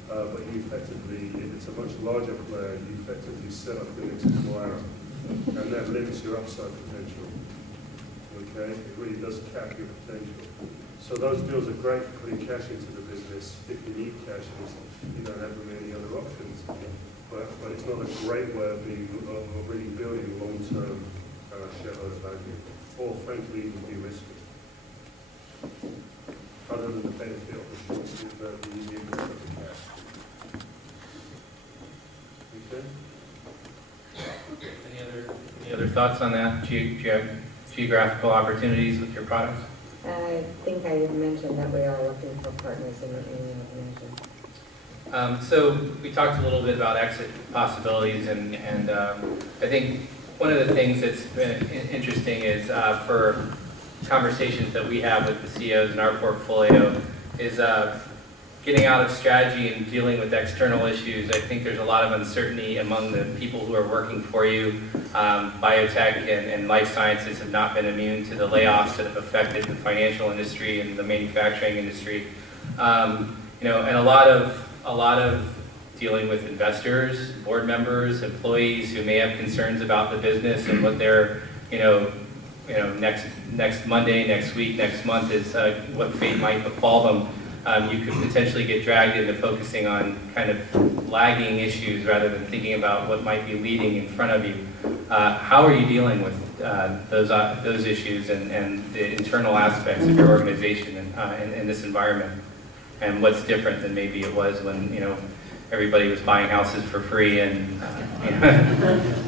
but you effectively, if it's a much larger player, you effectively set up the next acquirer, and that limits your upside potential. Okay? It really does cap your potential. So those deals are great for putting cash into the business if you need cash and you don't have any other options. But it's not a great way of really building long-term shareholder value, or frankly even de-risking. Other than the benefit opportunity that the immediate of the cash. Okay? thoughts on that? Geographical opportunities with your products? I think I had mentioned that we are looking for partners in the organization. So we talked a little bit about exit possibilities, and I think one of the things that's been interesting is for conversations that we have with the CEOs in our portfolio is getting out of strategy and dealing with external issues. I think there's a lot of uncertainty among the people who are working for you. Biotech and life sciences have not been immune to the layoffs that have affected the financial industry and the manufacturing industry. And a lot of dealing with investors, board members, employees who may have concerns about the business and what their, next Monday, next week, next month is what fate might befall them. You could potentially get dragged into focusing on kind of lagging issues rather than thinking about what might be leading in front of you. How are you dealing with those issues and the internal aspects of your organization in this environment? And what's different than maybe it was when everybody was buying houses for free and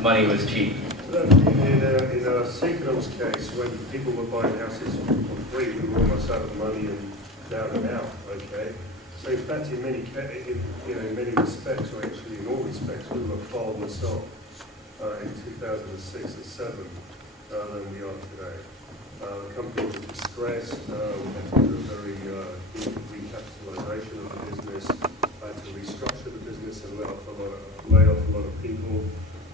money was cheap? In Sequenom's case, when people were buying houses for free, we were almost out of money and down and out. Okay, so in fact, in many respects, or actually in all respects, we were far worse off in 2006 and 2007 than we are today. The company was distressed. We had to do a very deep recapitalization of the business. I had to restructure the business and lay off a lot of people,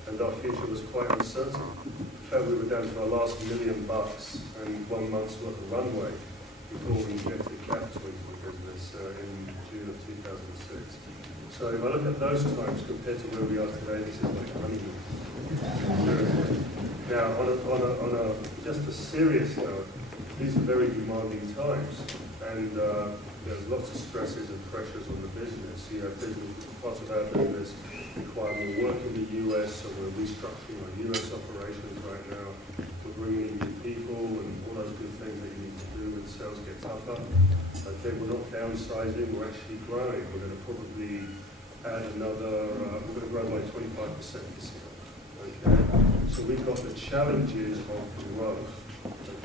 and our future was quite uncertain. In fact, we were down to our last $1 million and 1 month's worth of runway before we injected capital into the business in June of 2006. So if I look at those times compared to where we are today, this is like a honeymoon. Now, on a just a serious note, these are very demanding times, and there's lots of stresses and pressures on the business. Parts of our business require more work in the US, so we're restructuring our US operations right now. We're bringing in new people and all those good things that you need to do when sales get tougher. Okay, we're not downsizing, we're actually growing. We're going to probably add we're going to grow by 25% this year. Okay, so we've got the challenges of growth.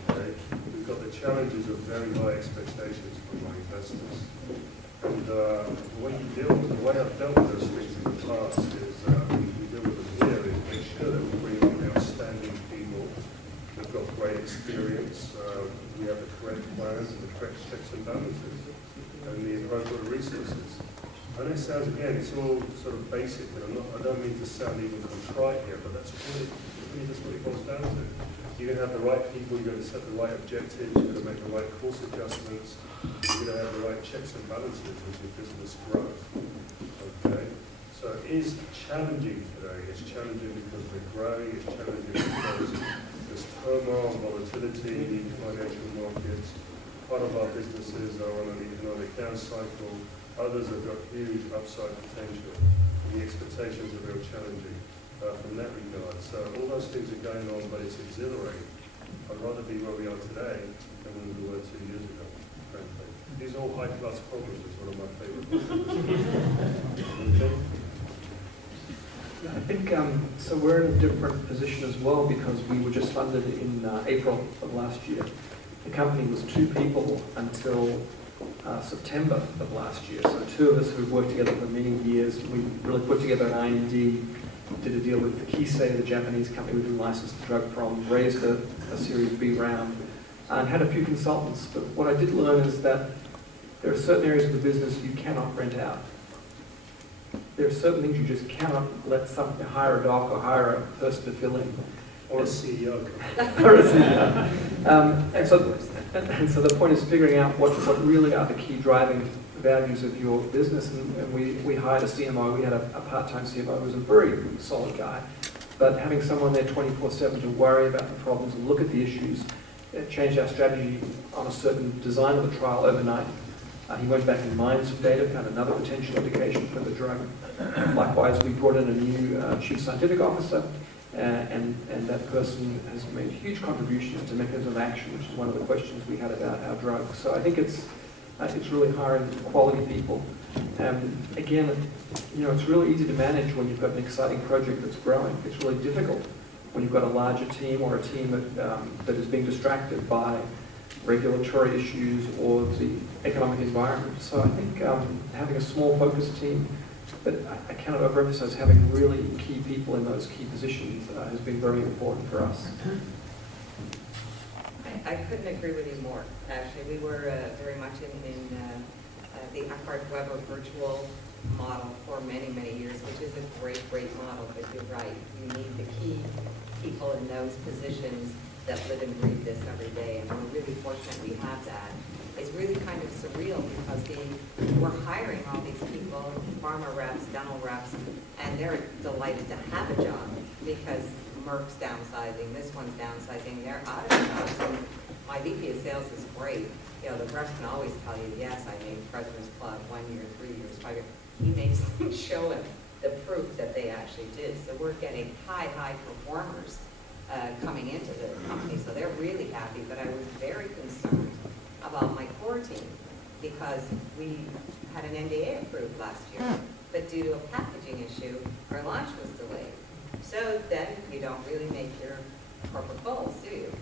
Okay, we've got the challenges of very high expectations from our investors. And the way I've dealt with those things in the past is we deal with them here is make sure that we bring on outstanding people who've got great experience. We have the correct plans and the correct checks and balances and the appropriate resources. I know it sounds, again, it's all sort of basic, and I don't mean to sound even contrite here, but that's really just what it boils down to. You're going to have the right people, you're going to set the right objectives, you're going to make the right course adjustments, you're going to have the right checks and balances as your business grows. Okay? So it is challenging today. It's challenging because we're growing, it's challenging because there's turmoil, volatility in the financial markets. Part of our businesses are on an economic down cycle. Others have got huge upside potential, and the expectations are real challenging from that regard. So all those things are going on, but it's exhilarating. I'd rather be where we are today than when we were 2 years ago, frankly. These are all high-class problems. It's one of my favorite problems. Okay? I think, so we're in a different position as well because we were just funded in April of last year. The company was 2 people until September of last year. So 2 of us who've worked together for many years, we really put together an IND, did a deal with the TiE, the Japanese company we've been licensed the drug from, raised a Series B round, and had a few consultants. But what I did learn is that there are certain areas of the business you cannot rent out. There are certain things you just cannot let someone hire a doc or hire a person to fill in. Or a CEO. Or a CEO. And so the point is figuring out what really are the key driving values of your business. And we hired a CMO. We had a part-time CMO who was a very solid guy. But having someone there 24/7 to worry about the problems and look at the issues, changed our strategy on a certain design of the trial overnight. He went back and mined some data, found another potential indication for the drug. Likewise, we brought in a new chief scientific officer. And that person has made huge contributions to mechanism of action, which is one of the questions we had about our drug. So I think it's really hiring quality people. Again, it's really easy to manage when you've got an exciting project that's growing. It's really difficult when you've got a larger team or a team that is being distracted by regulatory issues or the economic environment. So I think having a small focused team, but I cannot overemphasize having really key people in those key positions has been very important for us. I couldn't agree with you more. Actually, we were very much in the Eckhart Weber virtual model for many, many years, which is a great, great model, but you're right. You need the key people in those positions that live and breathe this every day, and we're really fortunate we have that. It's really kind of surreal because we're hiring all these people, pharma reps, dental reps, and they're delighted to have a job because Merck's downsizing, this one's downsizing, they're out of jobs. And my VP of sales is great. You know, the reps can always tell you, yes, I made President's Club 1 year, 3 years, 5 years. He makes them show him the proof that they actually did. So we're getting high performers coming into the company. So they're really happy, but I was very concerned about my core team because we had an NDA approved last year, but due to a packaging issue, our launch was delayed. So then you don't really make your corporate goals, do you?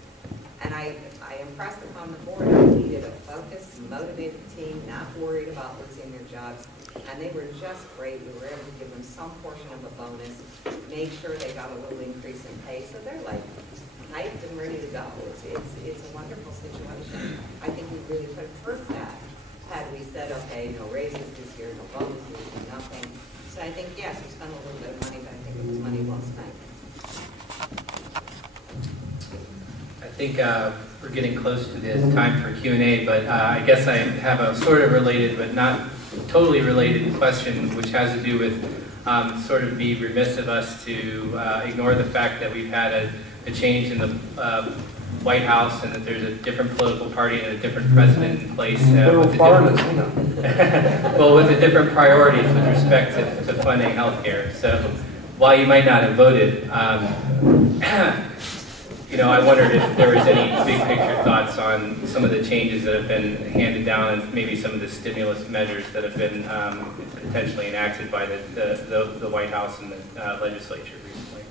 And I impressed upon the board I needed a focused, motivated team, not worried about losing their jobs. And they were just great. We were able to give them some portion of a bonus, make sure they got a little increase in pay. So they're like hyped and ready to go. It's a wonderful situation. I think we really could have proved that had we said, okay, no raises this year, no bonuses, no nothing. So I think, yes, we spent a little bit of money, but I think it was money well spent. I think we're getting close to the time for Q&A, but I guess I have a sort of related but not totally related question, which has to do with sort of be remiss of us to ignore the fact that we've had a change in the White House and that there's a different political party and a different president in place. With well, with the different priorities with respect to funding healthcare. So while you might not have voted, you know, I wondered if there was any big picture thoughts on some of the changes that have been handed down and maybe some of the stimulus measures that have been potentially enacted by the White House and the legislature recently.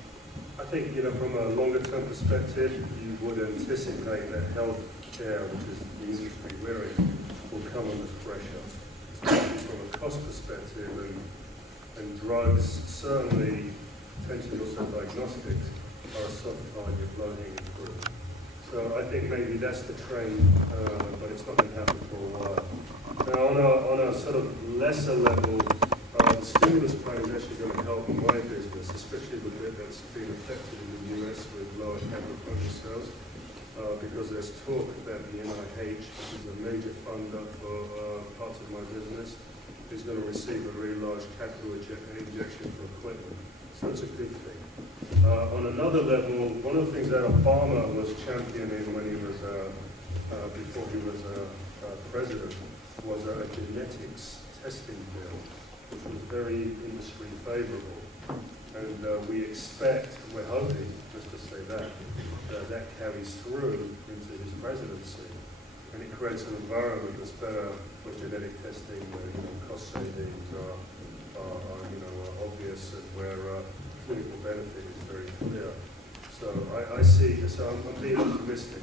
I think, you know, from a longer term perspective, you would anticipate that health care, which is the industry we're in, will come under pressure, especially from a cost perspective, and drugs, certainly, potentially also diagnostics, are a soft target low-hanging fruit. So I think maybe that's the trend, but it's not going to happen for a while. Now, on a sort of lesser level, the stimulus plan is actually going to help my business, especially the bit that's been affected in the US with lower capital equipment sales, because there's talk that the NIH, which is a major funder for parts of my business, is going to receive a really large capital injection for equipment. So it's a good thing. On another level, one of the things that Obama was championing when he was, before he was president, was a genetics testing bill, which was very industry favorable. And we expect, we're hoping, just to say that carries through into his presidency. And it creates an environment that's better for genetic testing, where, you know, cost savings are obvious, and where clinical benefit is very clear. So I see, so I'm being optimistic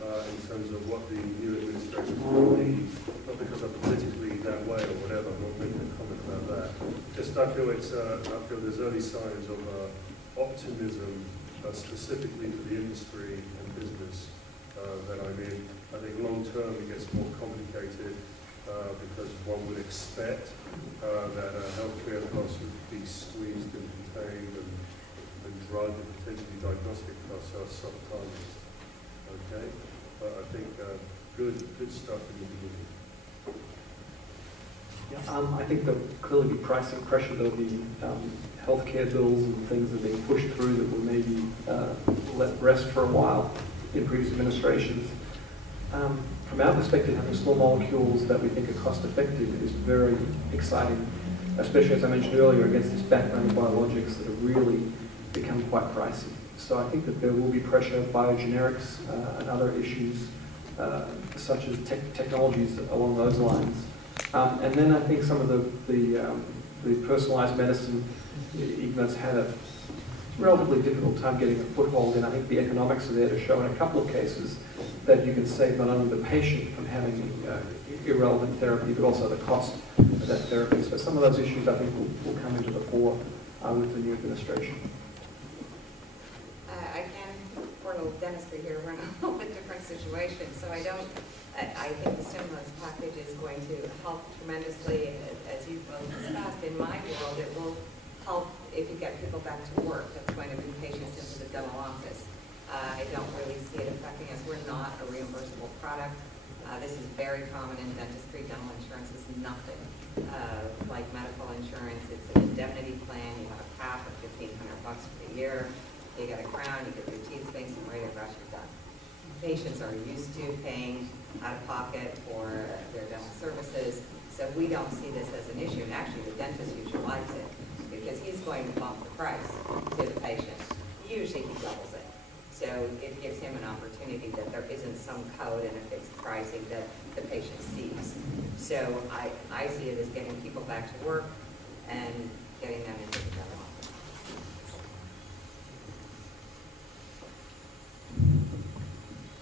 in terms of what the new administration will be, not because I'm politically that way or whatever, I'm not making a comment about that. Just I feel there's early signs of optimism, specifically for the industry and business that I'm in. I think long term it gets more complicated because one would expect that healthcare costs would be squeezed and contained, and drug and potentially diagnostic costs are soft targets. Okay, but I think good stuff in the beginning. Yeah, I think there'll clearly be pricing pressure. There'll be healthcare bills and things that are being pushed through that will maybe let rest for a while in previous administrations. From our perspective, having small molecules that we think are cost effective is very exciting, especially as I mentioned earlier, against this background of biologics that have really become quite pricey. So I think that there will be pressure, biogenerics and other issues such as technologies along those lines. And then I think some of the personalized medicine, even though it's had relatively difficult time getting a foothold in. I think the economics are there to show in a couple of cases that you can save not only the patient from having irrelevant therapy, but also the cost of that therapy. So some of those issues I think will come into the fore with the new administration. For dentistry here, we're in a little bit different situation. So I think the stimulus package is going to help tremendously, as you both discussed. In my world, it will help if you get people back to work. That's going to bring patients into the dental office. I don't really see it affecting us. We're not a reimbursable product. This is very common in dentistry. Dental insurance is nothing like medical insurance. It's an indemnity plan. You have a cap of $1,500 for the year. You get a crown, you get your teeth fixed, and right across you're done. Patients are used to paying out of pocket for their dental services, so we don't see this as an issue. And actually, the dentist usually likes it because he's going to bump the price to the patient. Usually, he doubles it. So it gives him an opportunity that there isn't some code and a fixed pricing that the patient sees. So I see it as getting people back to work and getting them into the dental office.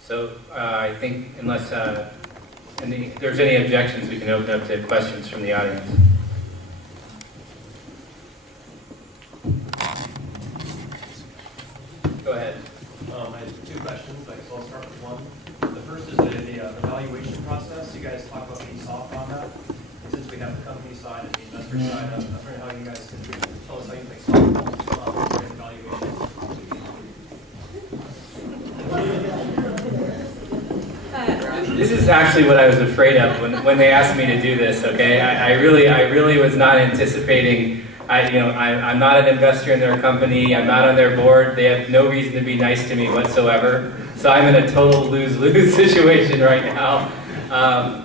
So I think unless there's any objections, we can open up to questions from the audience. Go ahead. I have two questions. I guess I'll start with one. The first is the evaluation process. You guys talk about being soft on that. And since we have the company side and the investor side, I'm wondering how you guys can tell us how you think soft on evaluation. This is actually what I was afraid of when they asked me to do this. Okay, I really was not anticipating. I'm not an investor in their company. I'm not on their board. They have no reason to be nice to me whatsoever. So I'm in a total lose-lose situation right now. I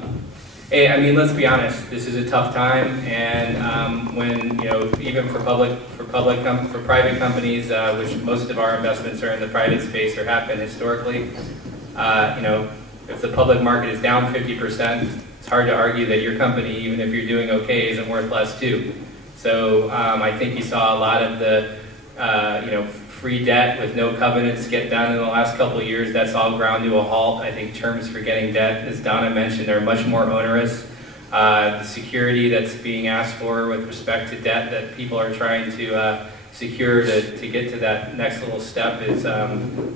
mean, let's be honest. This is a tough time, and when even for private companies, which most of our investments are in the private space or have been historically, if the public market is down 50%, it's hard to argue that your company, even if you're doing okay, isn't worth less too. So I think you saw a lot of the free debt with no covenants get done in the last couple of years. That's all ground to a halt. I think terms for getting debt, as Donna mentioned, are much more onerous. The security that's being asked for with respect to debt that people are trying to secure to get to that next little step is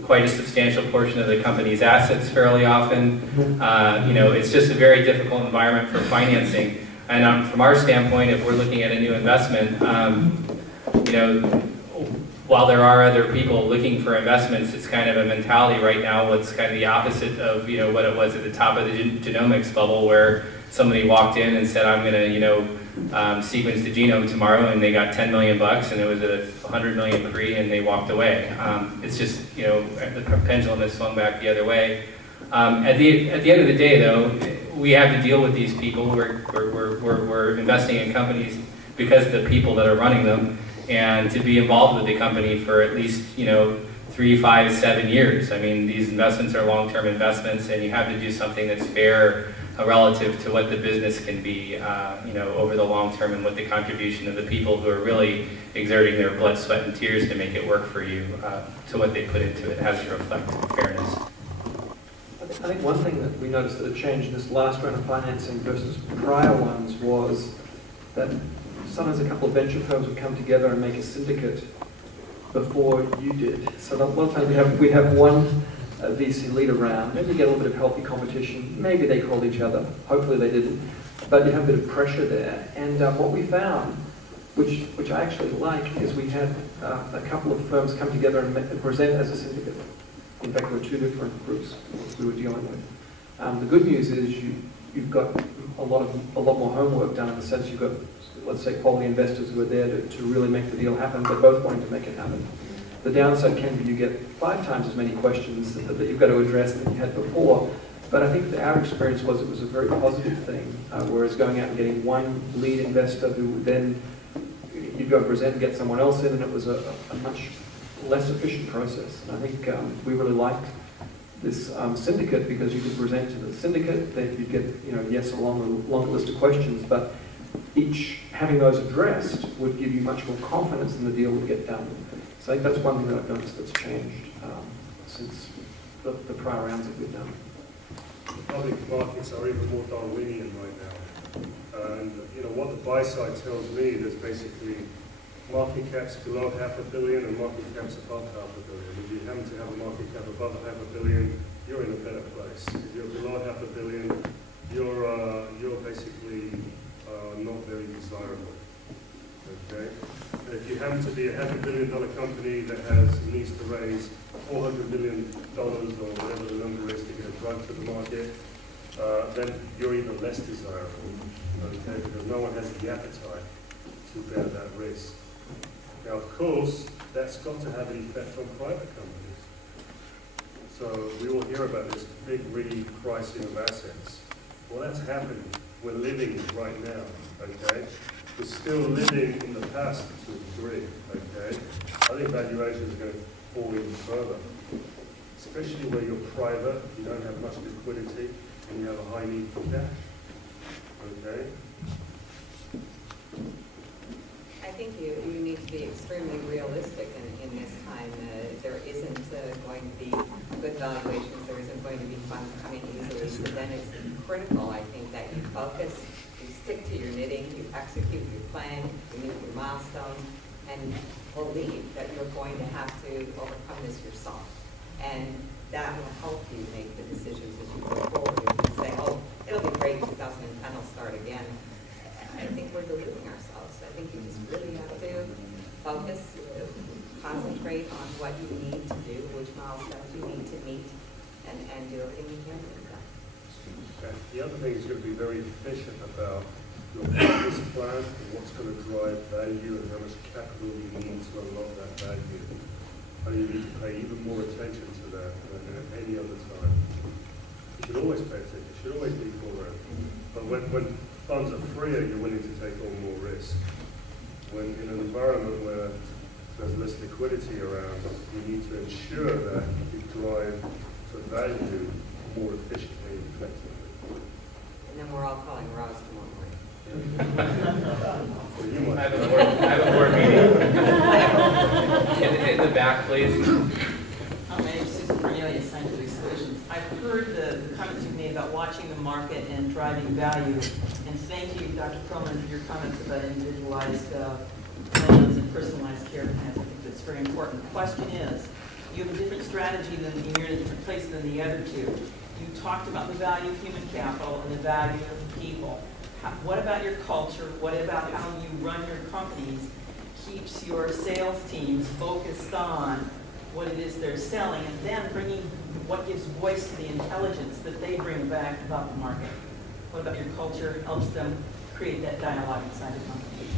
quite a substantial portion of the company's assets fairly often. It's just a very difficult environment for financing. And from our standpoint, if we're looking at a new investment, while there are other people looking for investments, it's kind of a mentality right now what's kind of the opposite of what it was at the top of the genomics bubble, where somebody walked in and said, I'm going to sequence the genome tomorrow, and they got $10 million, and it was a $100 million pre, and they walked away. It's just the pendulum has swung back the other way. At the end of the day, though, we have to deal with these people. We're investing in companies because of the people that are running them, and to be involved with the company for at least 3, 5, 7 years. I mean, these investments are long-term investments, and you have to do something that's fair relative to what the business can be, over the long term, and what the contribution of the people who are really exerting their blood, sweat, and tears to make it work for you, to what they put into it has to reflect fairness. I think one thing that we noticed that had changed in this last round of financing versus prior ones was that sometimes a couple of venture firms would come together and make a syndicate before you did. So a lot of times we have one VC lead around, maybe get a little bit of healthy competition, maybe they called each other, hopefully they didn't, but you have a bit of pressure there. And what we found, which I actually like, is we had a couple of firms come together and present as a syndicate. In fact, there were 2 different groups we were dealing with. The good news is you've got a lot more homework done, in the sense you've got, let's say, quality investors who are there to really make the deal happen. They're both wanting to make it happen. The downside can be you get 5 times as many questions that you've got to address than you had before. But I think that our experience was it was a very positive thing, whereas going out and getting one lead investor who then you'd go and present and get someone else in, and it was a much less efficient process. And I think we really liked this syndicate because you could present to the syndicate, that you'd get yes, a longer list of questions, but each having those addressed would give you much more confidence in the deal would get done. So I think that's one thing that I've noticed that's changed since the prior rounds that we've done. The public markets are even more Darwinian right now. And what the buy side tells me, there's basically market caps below $500 million and market caps above $500 million. If you happen to have a market cap above $500 million, you're in a better place. If you're below $500 million, you're basically not very desirable. Okay? And if you happen to be a $500 million company that needs to raise $400 million or whatever the number is to get a drug to the market, then you're even less desirable. Okay? Because no one has the appetite to bear that risk. Now, of course, that's got to have an effect on private companies. So we all hear about this big repricing of assets. Well, that's happening. We're living right now, okay? We're still living in the past to a degree, okay? I think valuations are going to fall even further, especially where you're private, you don't have much liquidity, and you have a high need for cash, okay? I think you need to be extremely realistic in this time. There isn't going to be good valuations. There isn't going to be funds coming easily. So then it's critical, I think, that you focus, you stick to your knitting, you execute your plan, you meet your milestones, and believe that you're going to have to overcome this yourself. And that will help you make the decisions as you go forward. You can say, oh, it'll be great, 2010 will start again. I think we're deluding ourselves. I think you just really have to focus, concentrate on what you need to do, which milestones you need to meet, and do everything you can to do that. Okay. The other thing is going to be very efficient about your business plan and what's going to drive value and how much capital you need to unlock that value. And you need to pay even more attention to that than at any other time. You should always pay attention. You should always be forward. But when funds are freer, you're willing to take on more risk. When in an environment where there's less liquidity around, you need to ensure that you drive to value more efficiently and effectively. And then we're all calling Roz tomorrow morning. Well, you might. I have a board meeting. In the back, please. My name is Susan Cornelia, Scientific Solutions. I've heard the comments you've made about watching the market and driving value. And thank you, Dr. Pearlman, for your comments about individualized plans and personalized care plans. I think that's very important. The question is, you have a different strategy and you're in a different place than the other two. You talked about the value of human capital and the value of people. What about your culture? What about how you run your companies keeps your sales teams focused on what it is they're selling, and then bringing what gives voice to the intelligence that they bring back about the market? What about your culture helps them create that dialogue inside the company?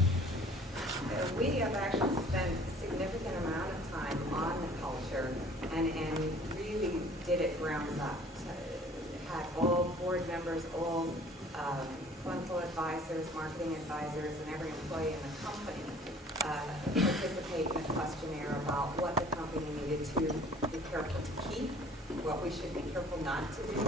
We have actually spent a significant amount of time on the culture and really did it ground up. Had all board members, all clinical advisors, marketing advisors, and every employee in the company participate in a questionnaire about what the company needed to be careful to keep, what we should be careful not to do.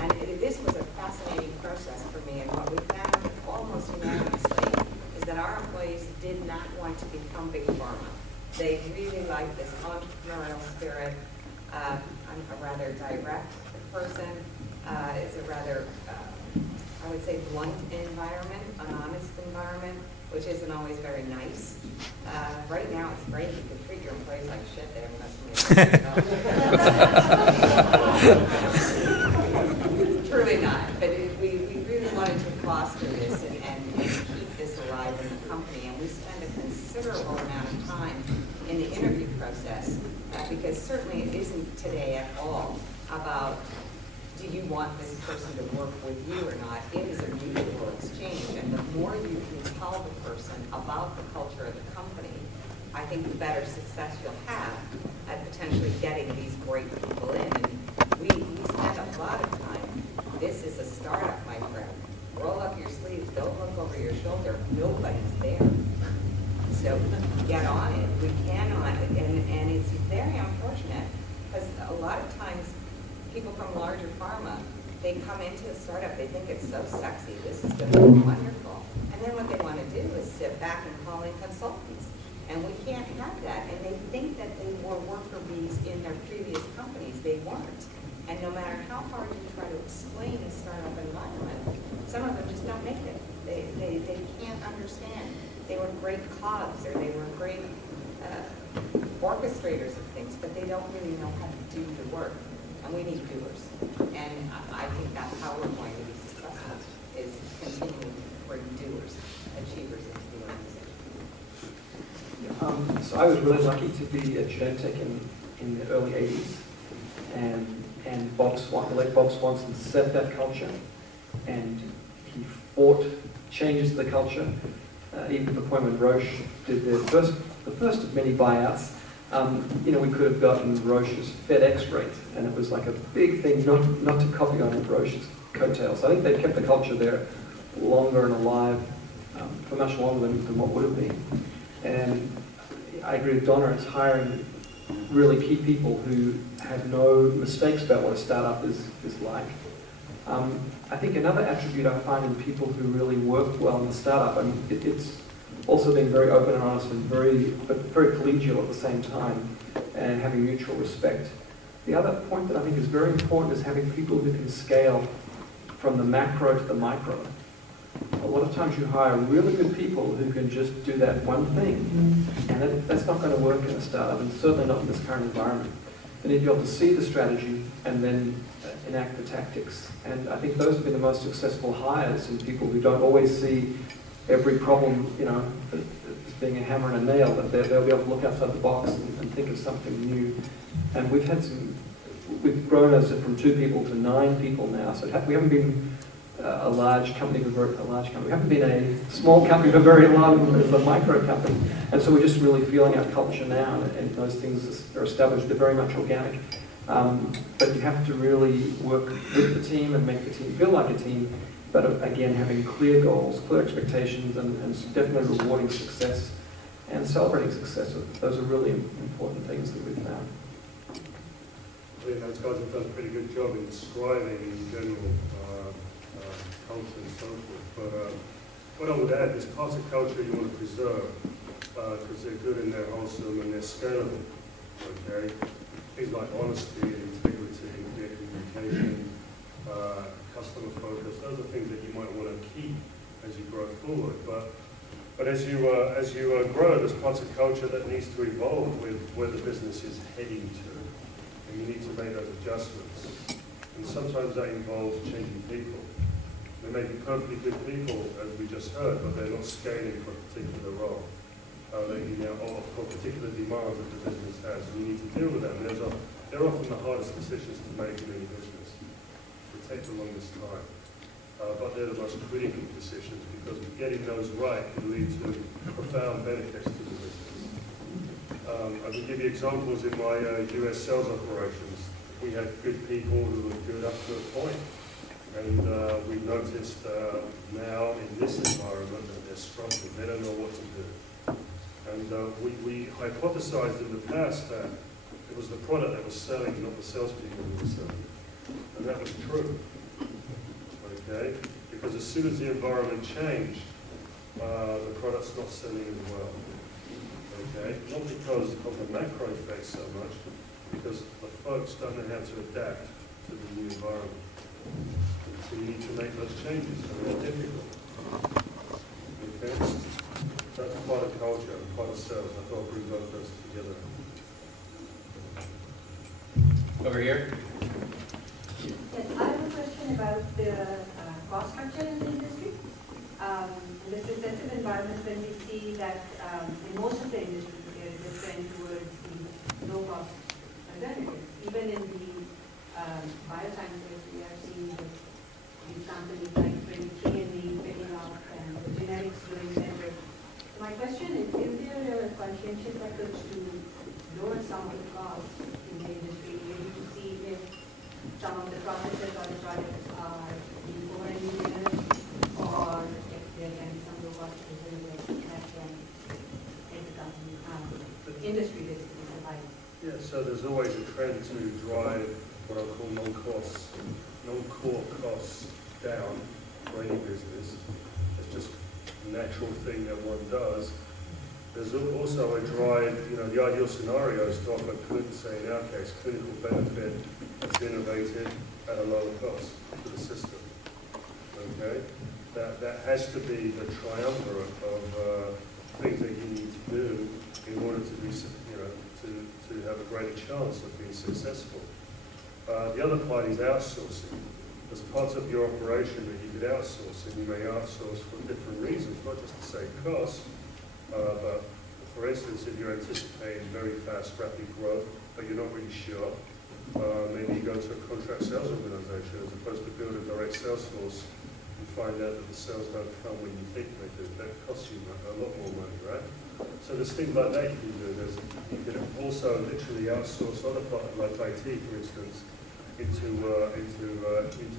And this was a fascinating process for me, and what we found almost unanimously is that our employees did not want to become big pharma. They really liked this entrepreneurial spirit. I'm a rather direct person. It's a rather, I would say, blunt environment, an honest environment, which isn't always very nice. Right now, it's great. You can treat your employees like shit. They haven't messed Truly not. But we really wanted to foster this and keep this alive in the company. And we spend a considerable amount of time in the interview process because certainly it isn't today at all about do you want this person to work with you or not. It is a mutual exchange, and the more you can tell the person about the culture of the company, I think the better success you'll have at potentially getting these great people in. And we spend a lot of time. This is a startup, my friend. Roll up your sleeves. Don't look over your shoulder. Nobody's there. So get on it. We cannot, and it's very unfortunate because a lot of times people from larger pharma, they come into a startup, they think it's so sexy, this is going to be wonderful. And then what they want to do is sit back and call in consultants. And we can't have that. And they think that they were worker bees in their previous companies. They weren't. And no matter how hard you try to explain a startup environment, some of them just don't make it. They can't understand. They were great cogs, or they were great orchestrators of things, but they don't really know how to do the work. And we need doers. And I think that's how we're going to be successful, is continuing to bring doers, achievers into the organization. So I was really lucky to be at Biotech in the early 80s, and the late Bob Swanson set that culture, and he fought changes to the culture, even to the point when Roche did the first of many buyouts. We could have gotten Roche's FedEx rate, and it was like a big thing not to copy on Roche's coattails. I think they kept the culture there longer and alive for much longer than what would have been. And I agree with Donna, it's hiring really key people who have no mistakes about what a startup is like. I think another attribute I find in people who really work well in the startup, it's also being very open and honest and very collegial at the same time, and having mutual respect. The other point that I think is very important is having people who can scale from the macro to the micro. A lot of times you hire really good people who can just do that one thing, and that's not going to work in a startup, and certainly not in this current environment. They need to be able to see the strategy and then enact the tactics. And I think those have been the most successful hires, and people who don't always see every problem, as being a hammer and a nail, but they'll be able to look outside the box and think of something new. And we've grown as from 2 people to 9 people now, so we haven't been a large company. We haven't been a small company for very long as a micro company. And so we're just really feeling our culture now, and those things are established. They're very much organic. But you have to really work with the team and make the team feel like a team, but again, having clear goals, clear expectations, and definitely rewarding success and celebrating success. Those are really important things that we've found. I think those guys have done a pretty good job in describing in general culture and so forth. But what I would add, there's parts of culture you want to preserve because they're good and they're wholesome and they're scalable. Okay, things like honesty, integrity, communication, customer focus. Those are things that you might want to keep as you grow forward. But as you grow, there's parts of culture that needs to evolve with where the business is heading to, and you need to make those adjustments. And sometimes that involves changing people. They may be perfectly good people, as we just heard, but they're not scaling for a particular role. Or for particular demands that the business has. We need to deal with them. They're often the hardest decisions to make in any business. They take the longest time. But they're the most critical decisions because getting those right can lead to profound benefits to the business. I can give you examples in my US sales operations. We had good people who were good up to a point. And we've noticed now in this environment that they're struggling. They don't know what to do. And we hypothesized in the past that it was the product that was selling, not the salespeople who were selling. And that was true. Okay? Because as soon as the environment changed, the product's not selling as well. Okay? Not because of the macro effects so much, because the folks don't know how to adapt to the new environment. So you need to make those changes, and they're difficult. Okay? That's part of culture and part of sales. I thought I'd bring both those together. Over here. Yes, I have a question about the cost structure in the industry. In this recessive environment, when we see that in most of the industry, there is a trend towards the low-cost alternatives. Even in the biosciences, we are seeing these companies like 23andMe picking up and the genetics doing better. My question is there a conscientious effort to lower some of the costs in the industry, maybe to see if some of the processes or the products are being over-engineered, or if there can be some low-cost alternatives that can make the industry basically survive? Yeah, so there's always a trend to drive what I call non-core costs down for any business. It's just a natural thing that one does. There's also a drive, the ideal scenario is to offer, say in our case, clinical benefit that's innovative at a lower cost to the system. Okay? That has to be the triumvirate of things that you need to do in order to be, to have a greater chance of being successful. The other part is outsourcing. There's parts of your operation that you could outsource, and you may outsource for different reasons, not just to save costs, but for instance, if you're anticipating very fast, rapid growth, but you're not really sure, maybe you go to a contract sales organization as opposed to build a direct sales force and find out that the sales don't come when you think they do. That costs you a lot more money, right? So there's things like that you can do. You can also literally outsource other parts, like IT, for instance, into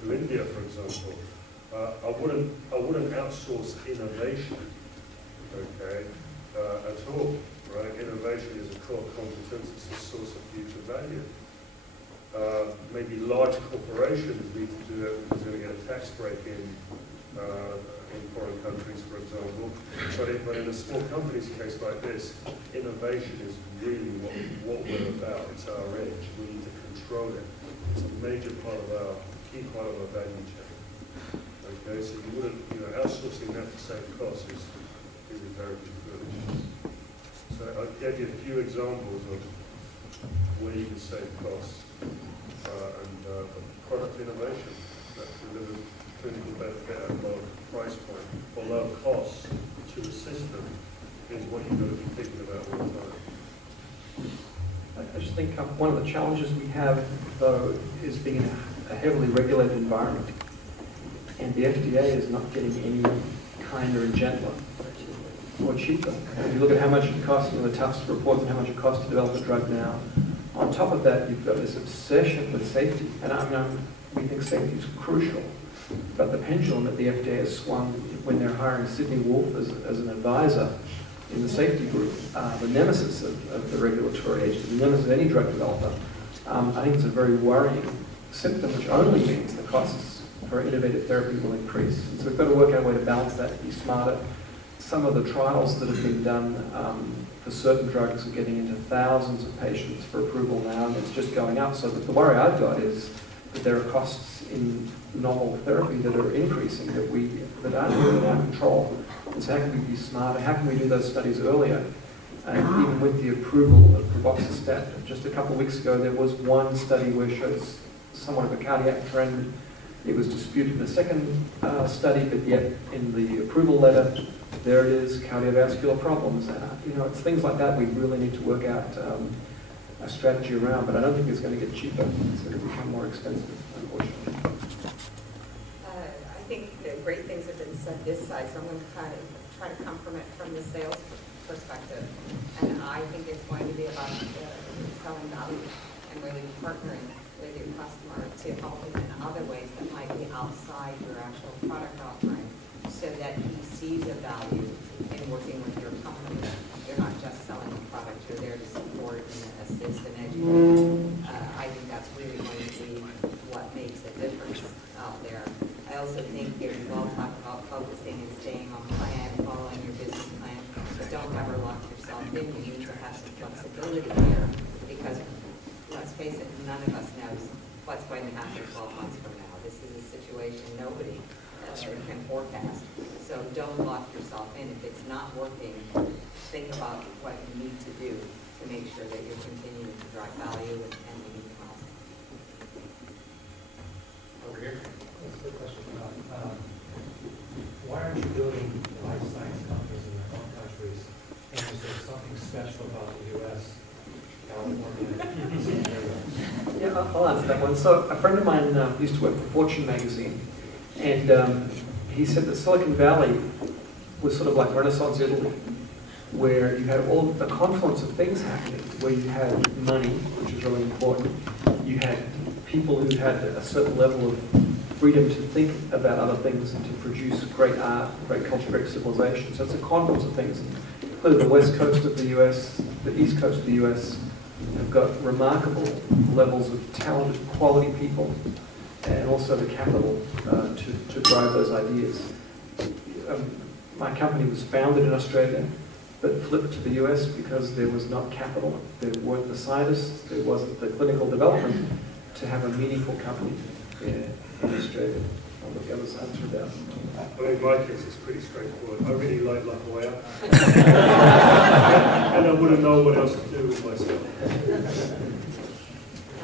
India, for example. I wouldn't outsource innovation, okay, at all, right? Innovation is a core competence, it's a source of future value. Maybe large corporations need to do it because they're going to get a tax break in foreign countries, for example. But in a small company's case like this, innovation is really what we're about. It's our edge. We need to control it. It's a major part of key part of our value chain. Okay, so you wouldn't, outsourcing that to save costs is very foolish. So I gave you a few examples of where you can save costs and product innovation that delivers clinical benefit at a low price point or low cost to the system is what you've got to be thinking about all the time. I just think one of the challenges we have, though, is being in a heavily regulated environment. And the FDA is not getting any kinder and gentler or cheaper. If you look at how much it costs, the toughest reports and how much it costs to develop a drug now, on top of that, you've got this obsession with safety. And we think safety is crucial. But the pendulum at the FDA has swung when they're hiring Sidney Wolf as an advisor in the safety group, the nemesis of the regulatory agency, the nemesis of any drug developer. I think it's a very worrying symptom, which only means the costs for innovative therapy will increase. And so we've got to work out a way to balance that, to be smarter. Some of the trials that have been done for certain drugs are getting into thousands of patients for approval now, and it's just going up. So the worry I've got is that there are costs in novel therapy that are increasing that aren't really in our control. And so how can we be smarter? How can we do those studies earlier? And even with the approval of febuxostat, just a couple of weeks ago, there was one study where it shows somewhat of a cardiac trend. It was disputed in a second study, but yet in the approval letter, there it is, cardiovascular problems. It's things like that we really need to work out a strategy around, but I don't think it's going to get cheaper. It's going to become more expensive, unfortunately. I think the great things have been said this side, so I'm going to try to come from the sales perspective. And I think it's going to be about selling value and really partnering with your customer to help him in other ways that might be outside your actual product offering, so that he sees a value in working with your company. You're not just selling a product, you're there to support and assist and educate. I think that's really going to be what makes a difference out there. I also think you've all talked about focusing and staying on plan, following your business plan, but don't ever lock yourself in. You need to have some flexibility here, because let's face it, none of us knows what's going to happen 12 months from now. This is a situation nobody can forecast. So don't lock yourself in. If it's not working, think about what you need to do to make sure that you're continuing to drive value and meeting milestones. Over here. That's a good question. Why aren't you building life science companies in their own countries? And is there something special about the U.S., California? Yeah, I'll answer that one. So a friend of mine used to work for Fortune magazine, and he said that Silicon Valley was sort of like Renaissance Italy, where you had all the confluence of things happening, where you had money, which is really important. You had people who had a certain level of freedom to think about other things and to produce great art, great culture, great civilization. So it's a confluence of things. Clearly the west coast of the US, the east coast of the US, have got remarkable levels of talented, quality people, and also the capital to drive those ideas. My company was founded in Australia. but flipped to the US because there was not capital, there weren't the scientists, there wasn't the clinical development to have a meaningful company in Australia. On the other side through that. Well, in my case, it's pretty straightforward. I really like La Jolla. And I wouldn't know what else to do with myself.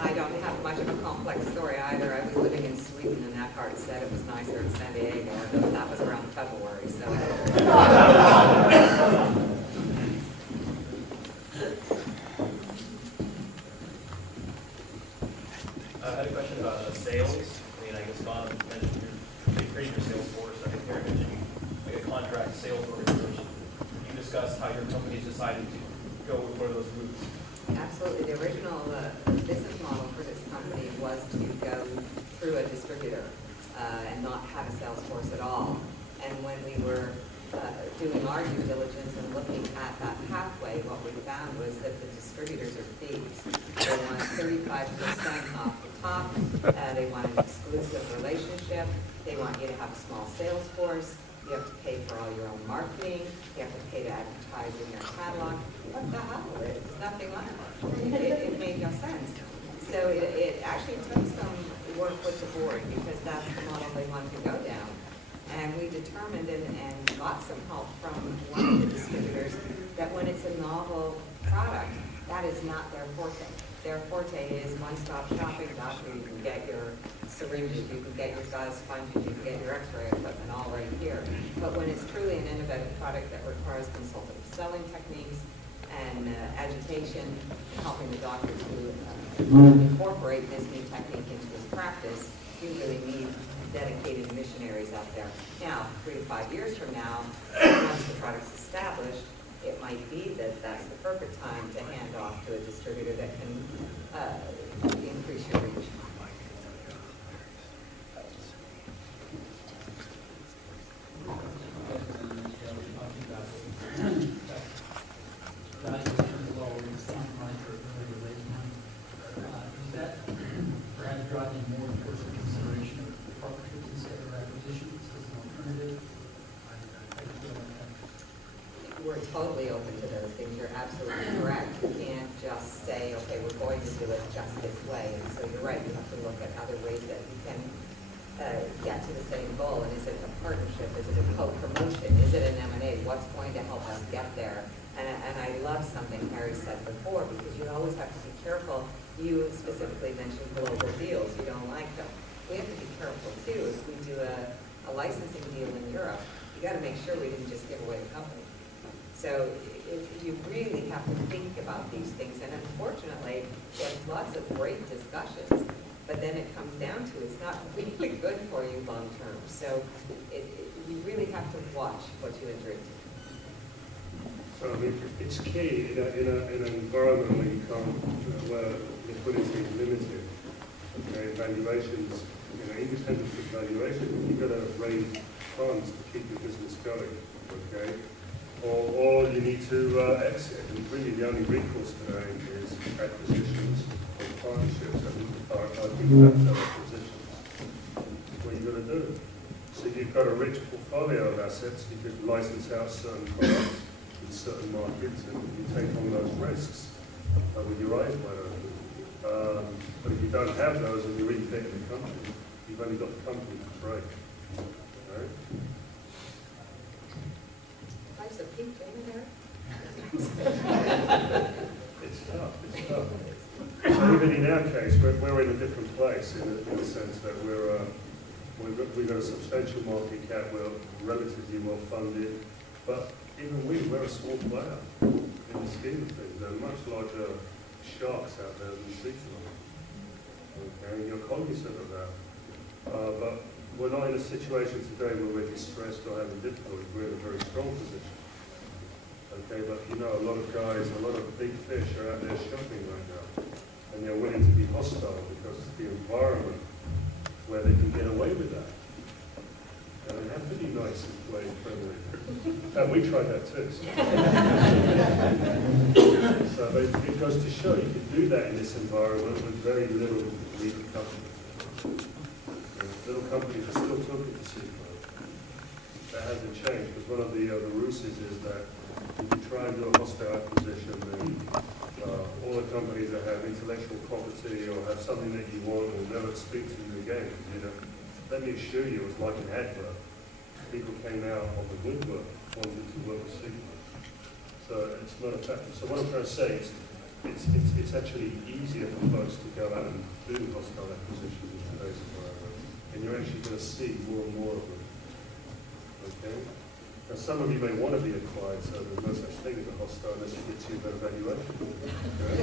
I don't have much of a complex story either. I was living in Sweden, and Eckhart said it was nicer in San Diego, and that was around February, so. I had a question about sales. I mean, I guess Donna mentioned you're creating your sales force. I think Terry mentioned like a contract sales organization. Can you discuss how your company's decided to go with one of those routes? Absolutely. The original business model for this company was to go through a distributor and not have a sales force at all. And when we were doing our due diligence and looking at that pathway, what we found was that the distributors are thieves. They want 35% off the top. They want an exclusive relationship. They want you to have a small sales force. You have to pay for all your own marketing. You have to pay to advertise in your catalog. What the hell? It's nothing like it. It made no sense. So it actually took some work with the board because that's the model they wanted to go down. And we determined and got some help from one of the distributors that when it's a novel product, that is not their forte. Their forte is one-stop shopping, doctor. You can get your syringes, you can get your gauze sponges, you can get your x-ray equipment all right here. But when it's truly an innovative product that requires consultative selling techniques and education, and helping the doctor to incorporate this new technique into his practice, you really need dedicated missionaries out there. Now, 3 to 5 years from now, once the product's established, it might be that that's the perfect time to hand off to a distributor that can increase your reach. Is that perhaps driving more towards the consideration of partnerships instead of acquisitions as an alternative? We're totally open to those things. You're absolutely correct. You can't just say, okay, we're going to do it just this way. And so you're right. You have to look at other ways that you can get to the same goal. And is it a partnership? Is it a co-promotion? Is it an M&A? What's going to help us get there? And I love something Harry said before, because you always have to be careful. You specifically mentioned global deals. You don't like them. We have to be careful, too. If we do a licensing deal in Europe, you got to make sure we didn't just give away the company. So you really have to think about these things. And unfortunately, there's lots of great discussions, but then it comes down to it's not really good for you long term. So you really have to watch what you enter into. So I mean, it's key in an environment where you can't, where liquidity is limited. Okay, valuations, independent of valuation, you've got to raise funds to keep your business going. Okay. Or you need to exit. And really the only recourse today is acquisitions or partnerships. And I think that's acquisitions. That's what you've got to do. So you've got a rich portfolio of assets. You could license out certain products in certain markets and you take on those risks with your eyes wide open. But if you don't have those and you're really taking the company, you've only got the company to break. Right? A peak there. It's tough. So even in our case, we're in a different place in the sense that we've got a substantial market cap. We're relatively well funded, but even we're a small player in the scheme of things. There are much larger sharks out there than Sequenom. Okay, and you're cognizant of that, but we're not in a situation today where we're distressed or having difficulty. We're in a very strong position. Okay, but a lot of guys, a lot of big fish are out there shopping right now, and they're willing to be hostile because it's the environment where they can get away with that. And they have to be nice and play friendly. And we tried that too. So it goes to show you can do that in this environment with very little repercussions. Little companies are still talking to Sequenom. That hasn't changed because one of the ruses is that if you try and do a hostile acquisition, then all the companies that have intellectual property or have something that you want will never speak to you again. You know, let me assure you, it's like an advert. People came out of the woodwork wanting to work with Sequenom. So it's not a factor. So what I'm trying to say is, it's actually easier for folks to go out and do hostile acquisitions in today's environment, and you're actually going to see more and more of them. Okay? Now some of you may want to be acquired, so there's no such thing as a hostile unless you get to better valuation. Okay?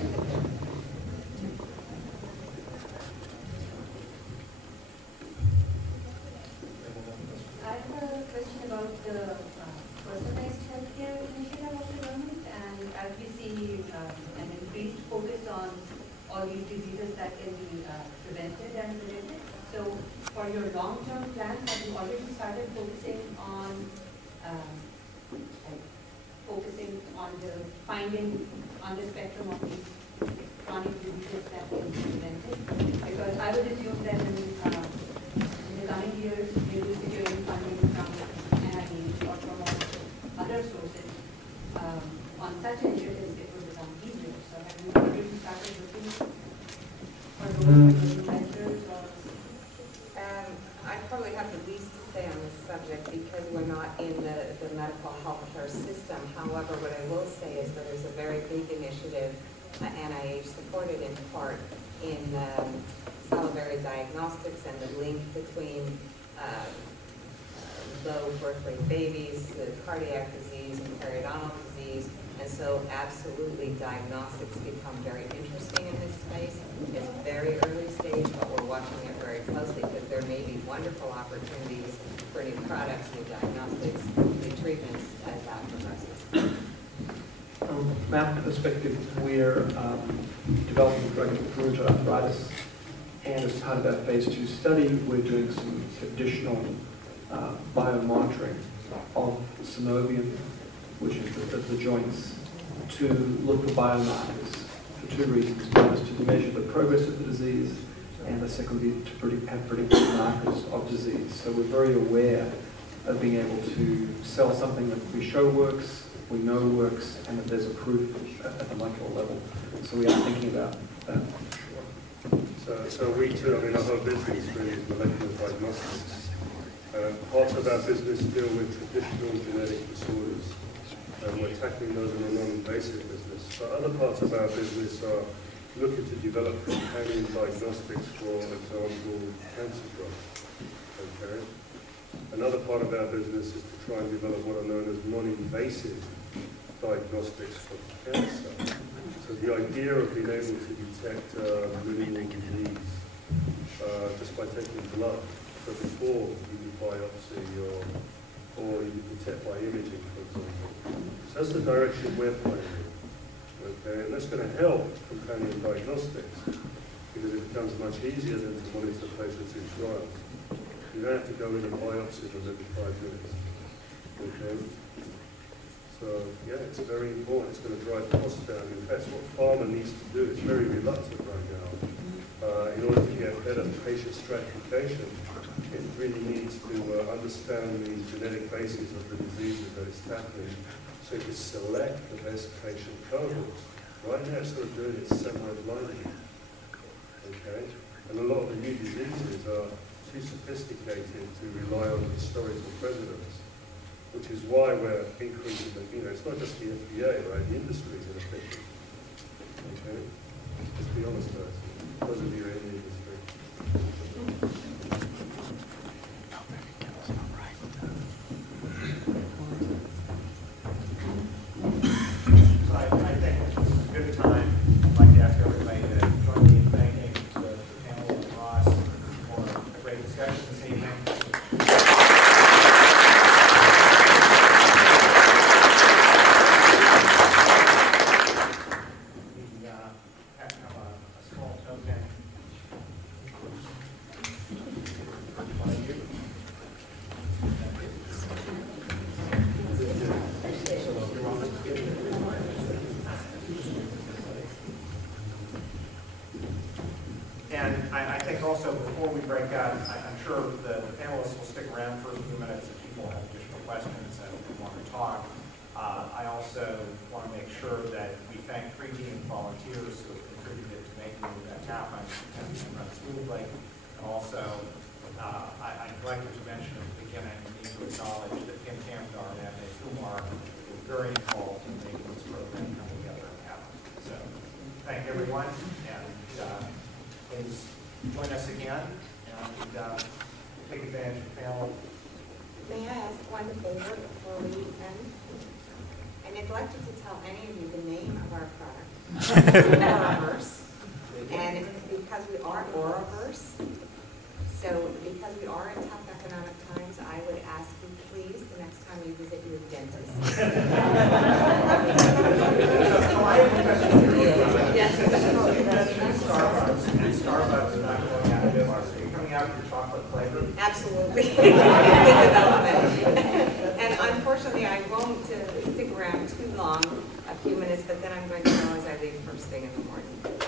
I have a question about the personalized healthcare initiative of the government, and as we see an increased focus on all these diseases that can be prevented and prevented. So for your long-term plans, have you already started focusing on the finding on the spectrum of these chronic diseases that can be prevented? Because I would assume that in the coming years, you will be securing funding from NIH or from other sources. On such initiatives, it will become easier. So have you already started looking for those investors or? I probably have the least to say on this subject because we're not in the medical healthcare system. However, what I will say is that there's a very big initiative, NIH supported in part, in salivary diagnostics and the link between low birth weight babies, cardiac disease, and periodontal disease. And so absolutely diagnostics become very interesting in this space. It's very early stage, but we're watching it very closely because there may be wonderful opportunities for new products, new diagnostics, new treatments as that progresses. From our perspective, we're developing a drug for rheumatoid arthritis, and as part of our phase 2 study, we're doing some additional biomonitoring of synovium, which is the joints, to look for biomarkers for two reasons. One is to measure the progress of the disease, and the second would be to predict markers of disease. So we're very aware of being able to sell something that we show works, we know works, and that there's a proof at the molecular level. So we are thinking about that. So we too, I mean, our whole business really is molecular diagnostics. Parts of our business deal with traditional genetic disorders, and we're tackling those in a non-invasive business. But other parts of our business are looking to develop companion diagnostics, for example, cancer drugs. Okay. Another part of our business is to try and develop what are known as non-invasive diagnostics for cancer. So the idea of being able to detect minimal disease just by taking blood. So before you do biopsy or you detect by imaging, for example. So that's the direction we're playing in. Okay, and that's going to help companion diagnostics because it becomes much easier than to monitor patients in trials. You don't have to go in and biopsy them every 5 minutes. Okay? So, yeah, it's very important. It's going to drive costs down. In fact, what pharma needs to do is very reluctant right now. In order to get better patient stratification, it really needs to understand the genetic basis of the diseases that it's tackling so you can select the best patient cohorts. Right now, it's sort of doing it semi-blindly. Okay? And a lot of the new diseases are too sophisticated to rely on historical precedents, which is why we're increasing the, it's not just the FDA, right? The industry is inefficient. Okay? Let's be honest, guys. Those of you in the industry. So I think it's a good time. I'd like to ask everybody to join me in thanking the panel and Ross for a great discussion this evening. Also, before we break out, I'm sure the panelists will stick around for a few minutes if people have additional questions and want to talk. I also volunteers who have contributed to making the event happen and run smoothly. And also, I neglected to mention at the beginning, we need to acknowledge that Kim Camdar and Adne Kumar were very involved in making this program come together and happen. So, thank everyone, and please join us again, and take advantage of the panel. May I ask one favor before we end? I neglected to tell any of you the name of our product. Auraverse. And because we are Auraverse, so because we are in tough economic times, I would ask you please, the next time you visit your dentist. Yes. Starbucks is not going out of business. Are you coming out with your chocolate flavor? Absolutely. It's in development. And unfortunately, I won't stick around too long, a few minutes, but then I'm going to go as I leave first thing in the morning.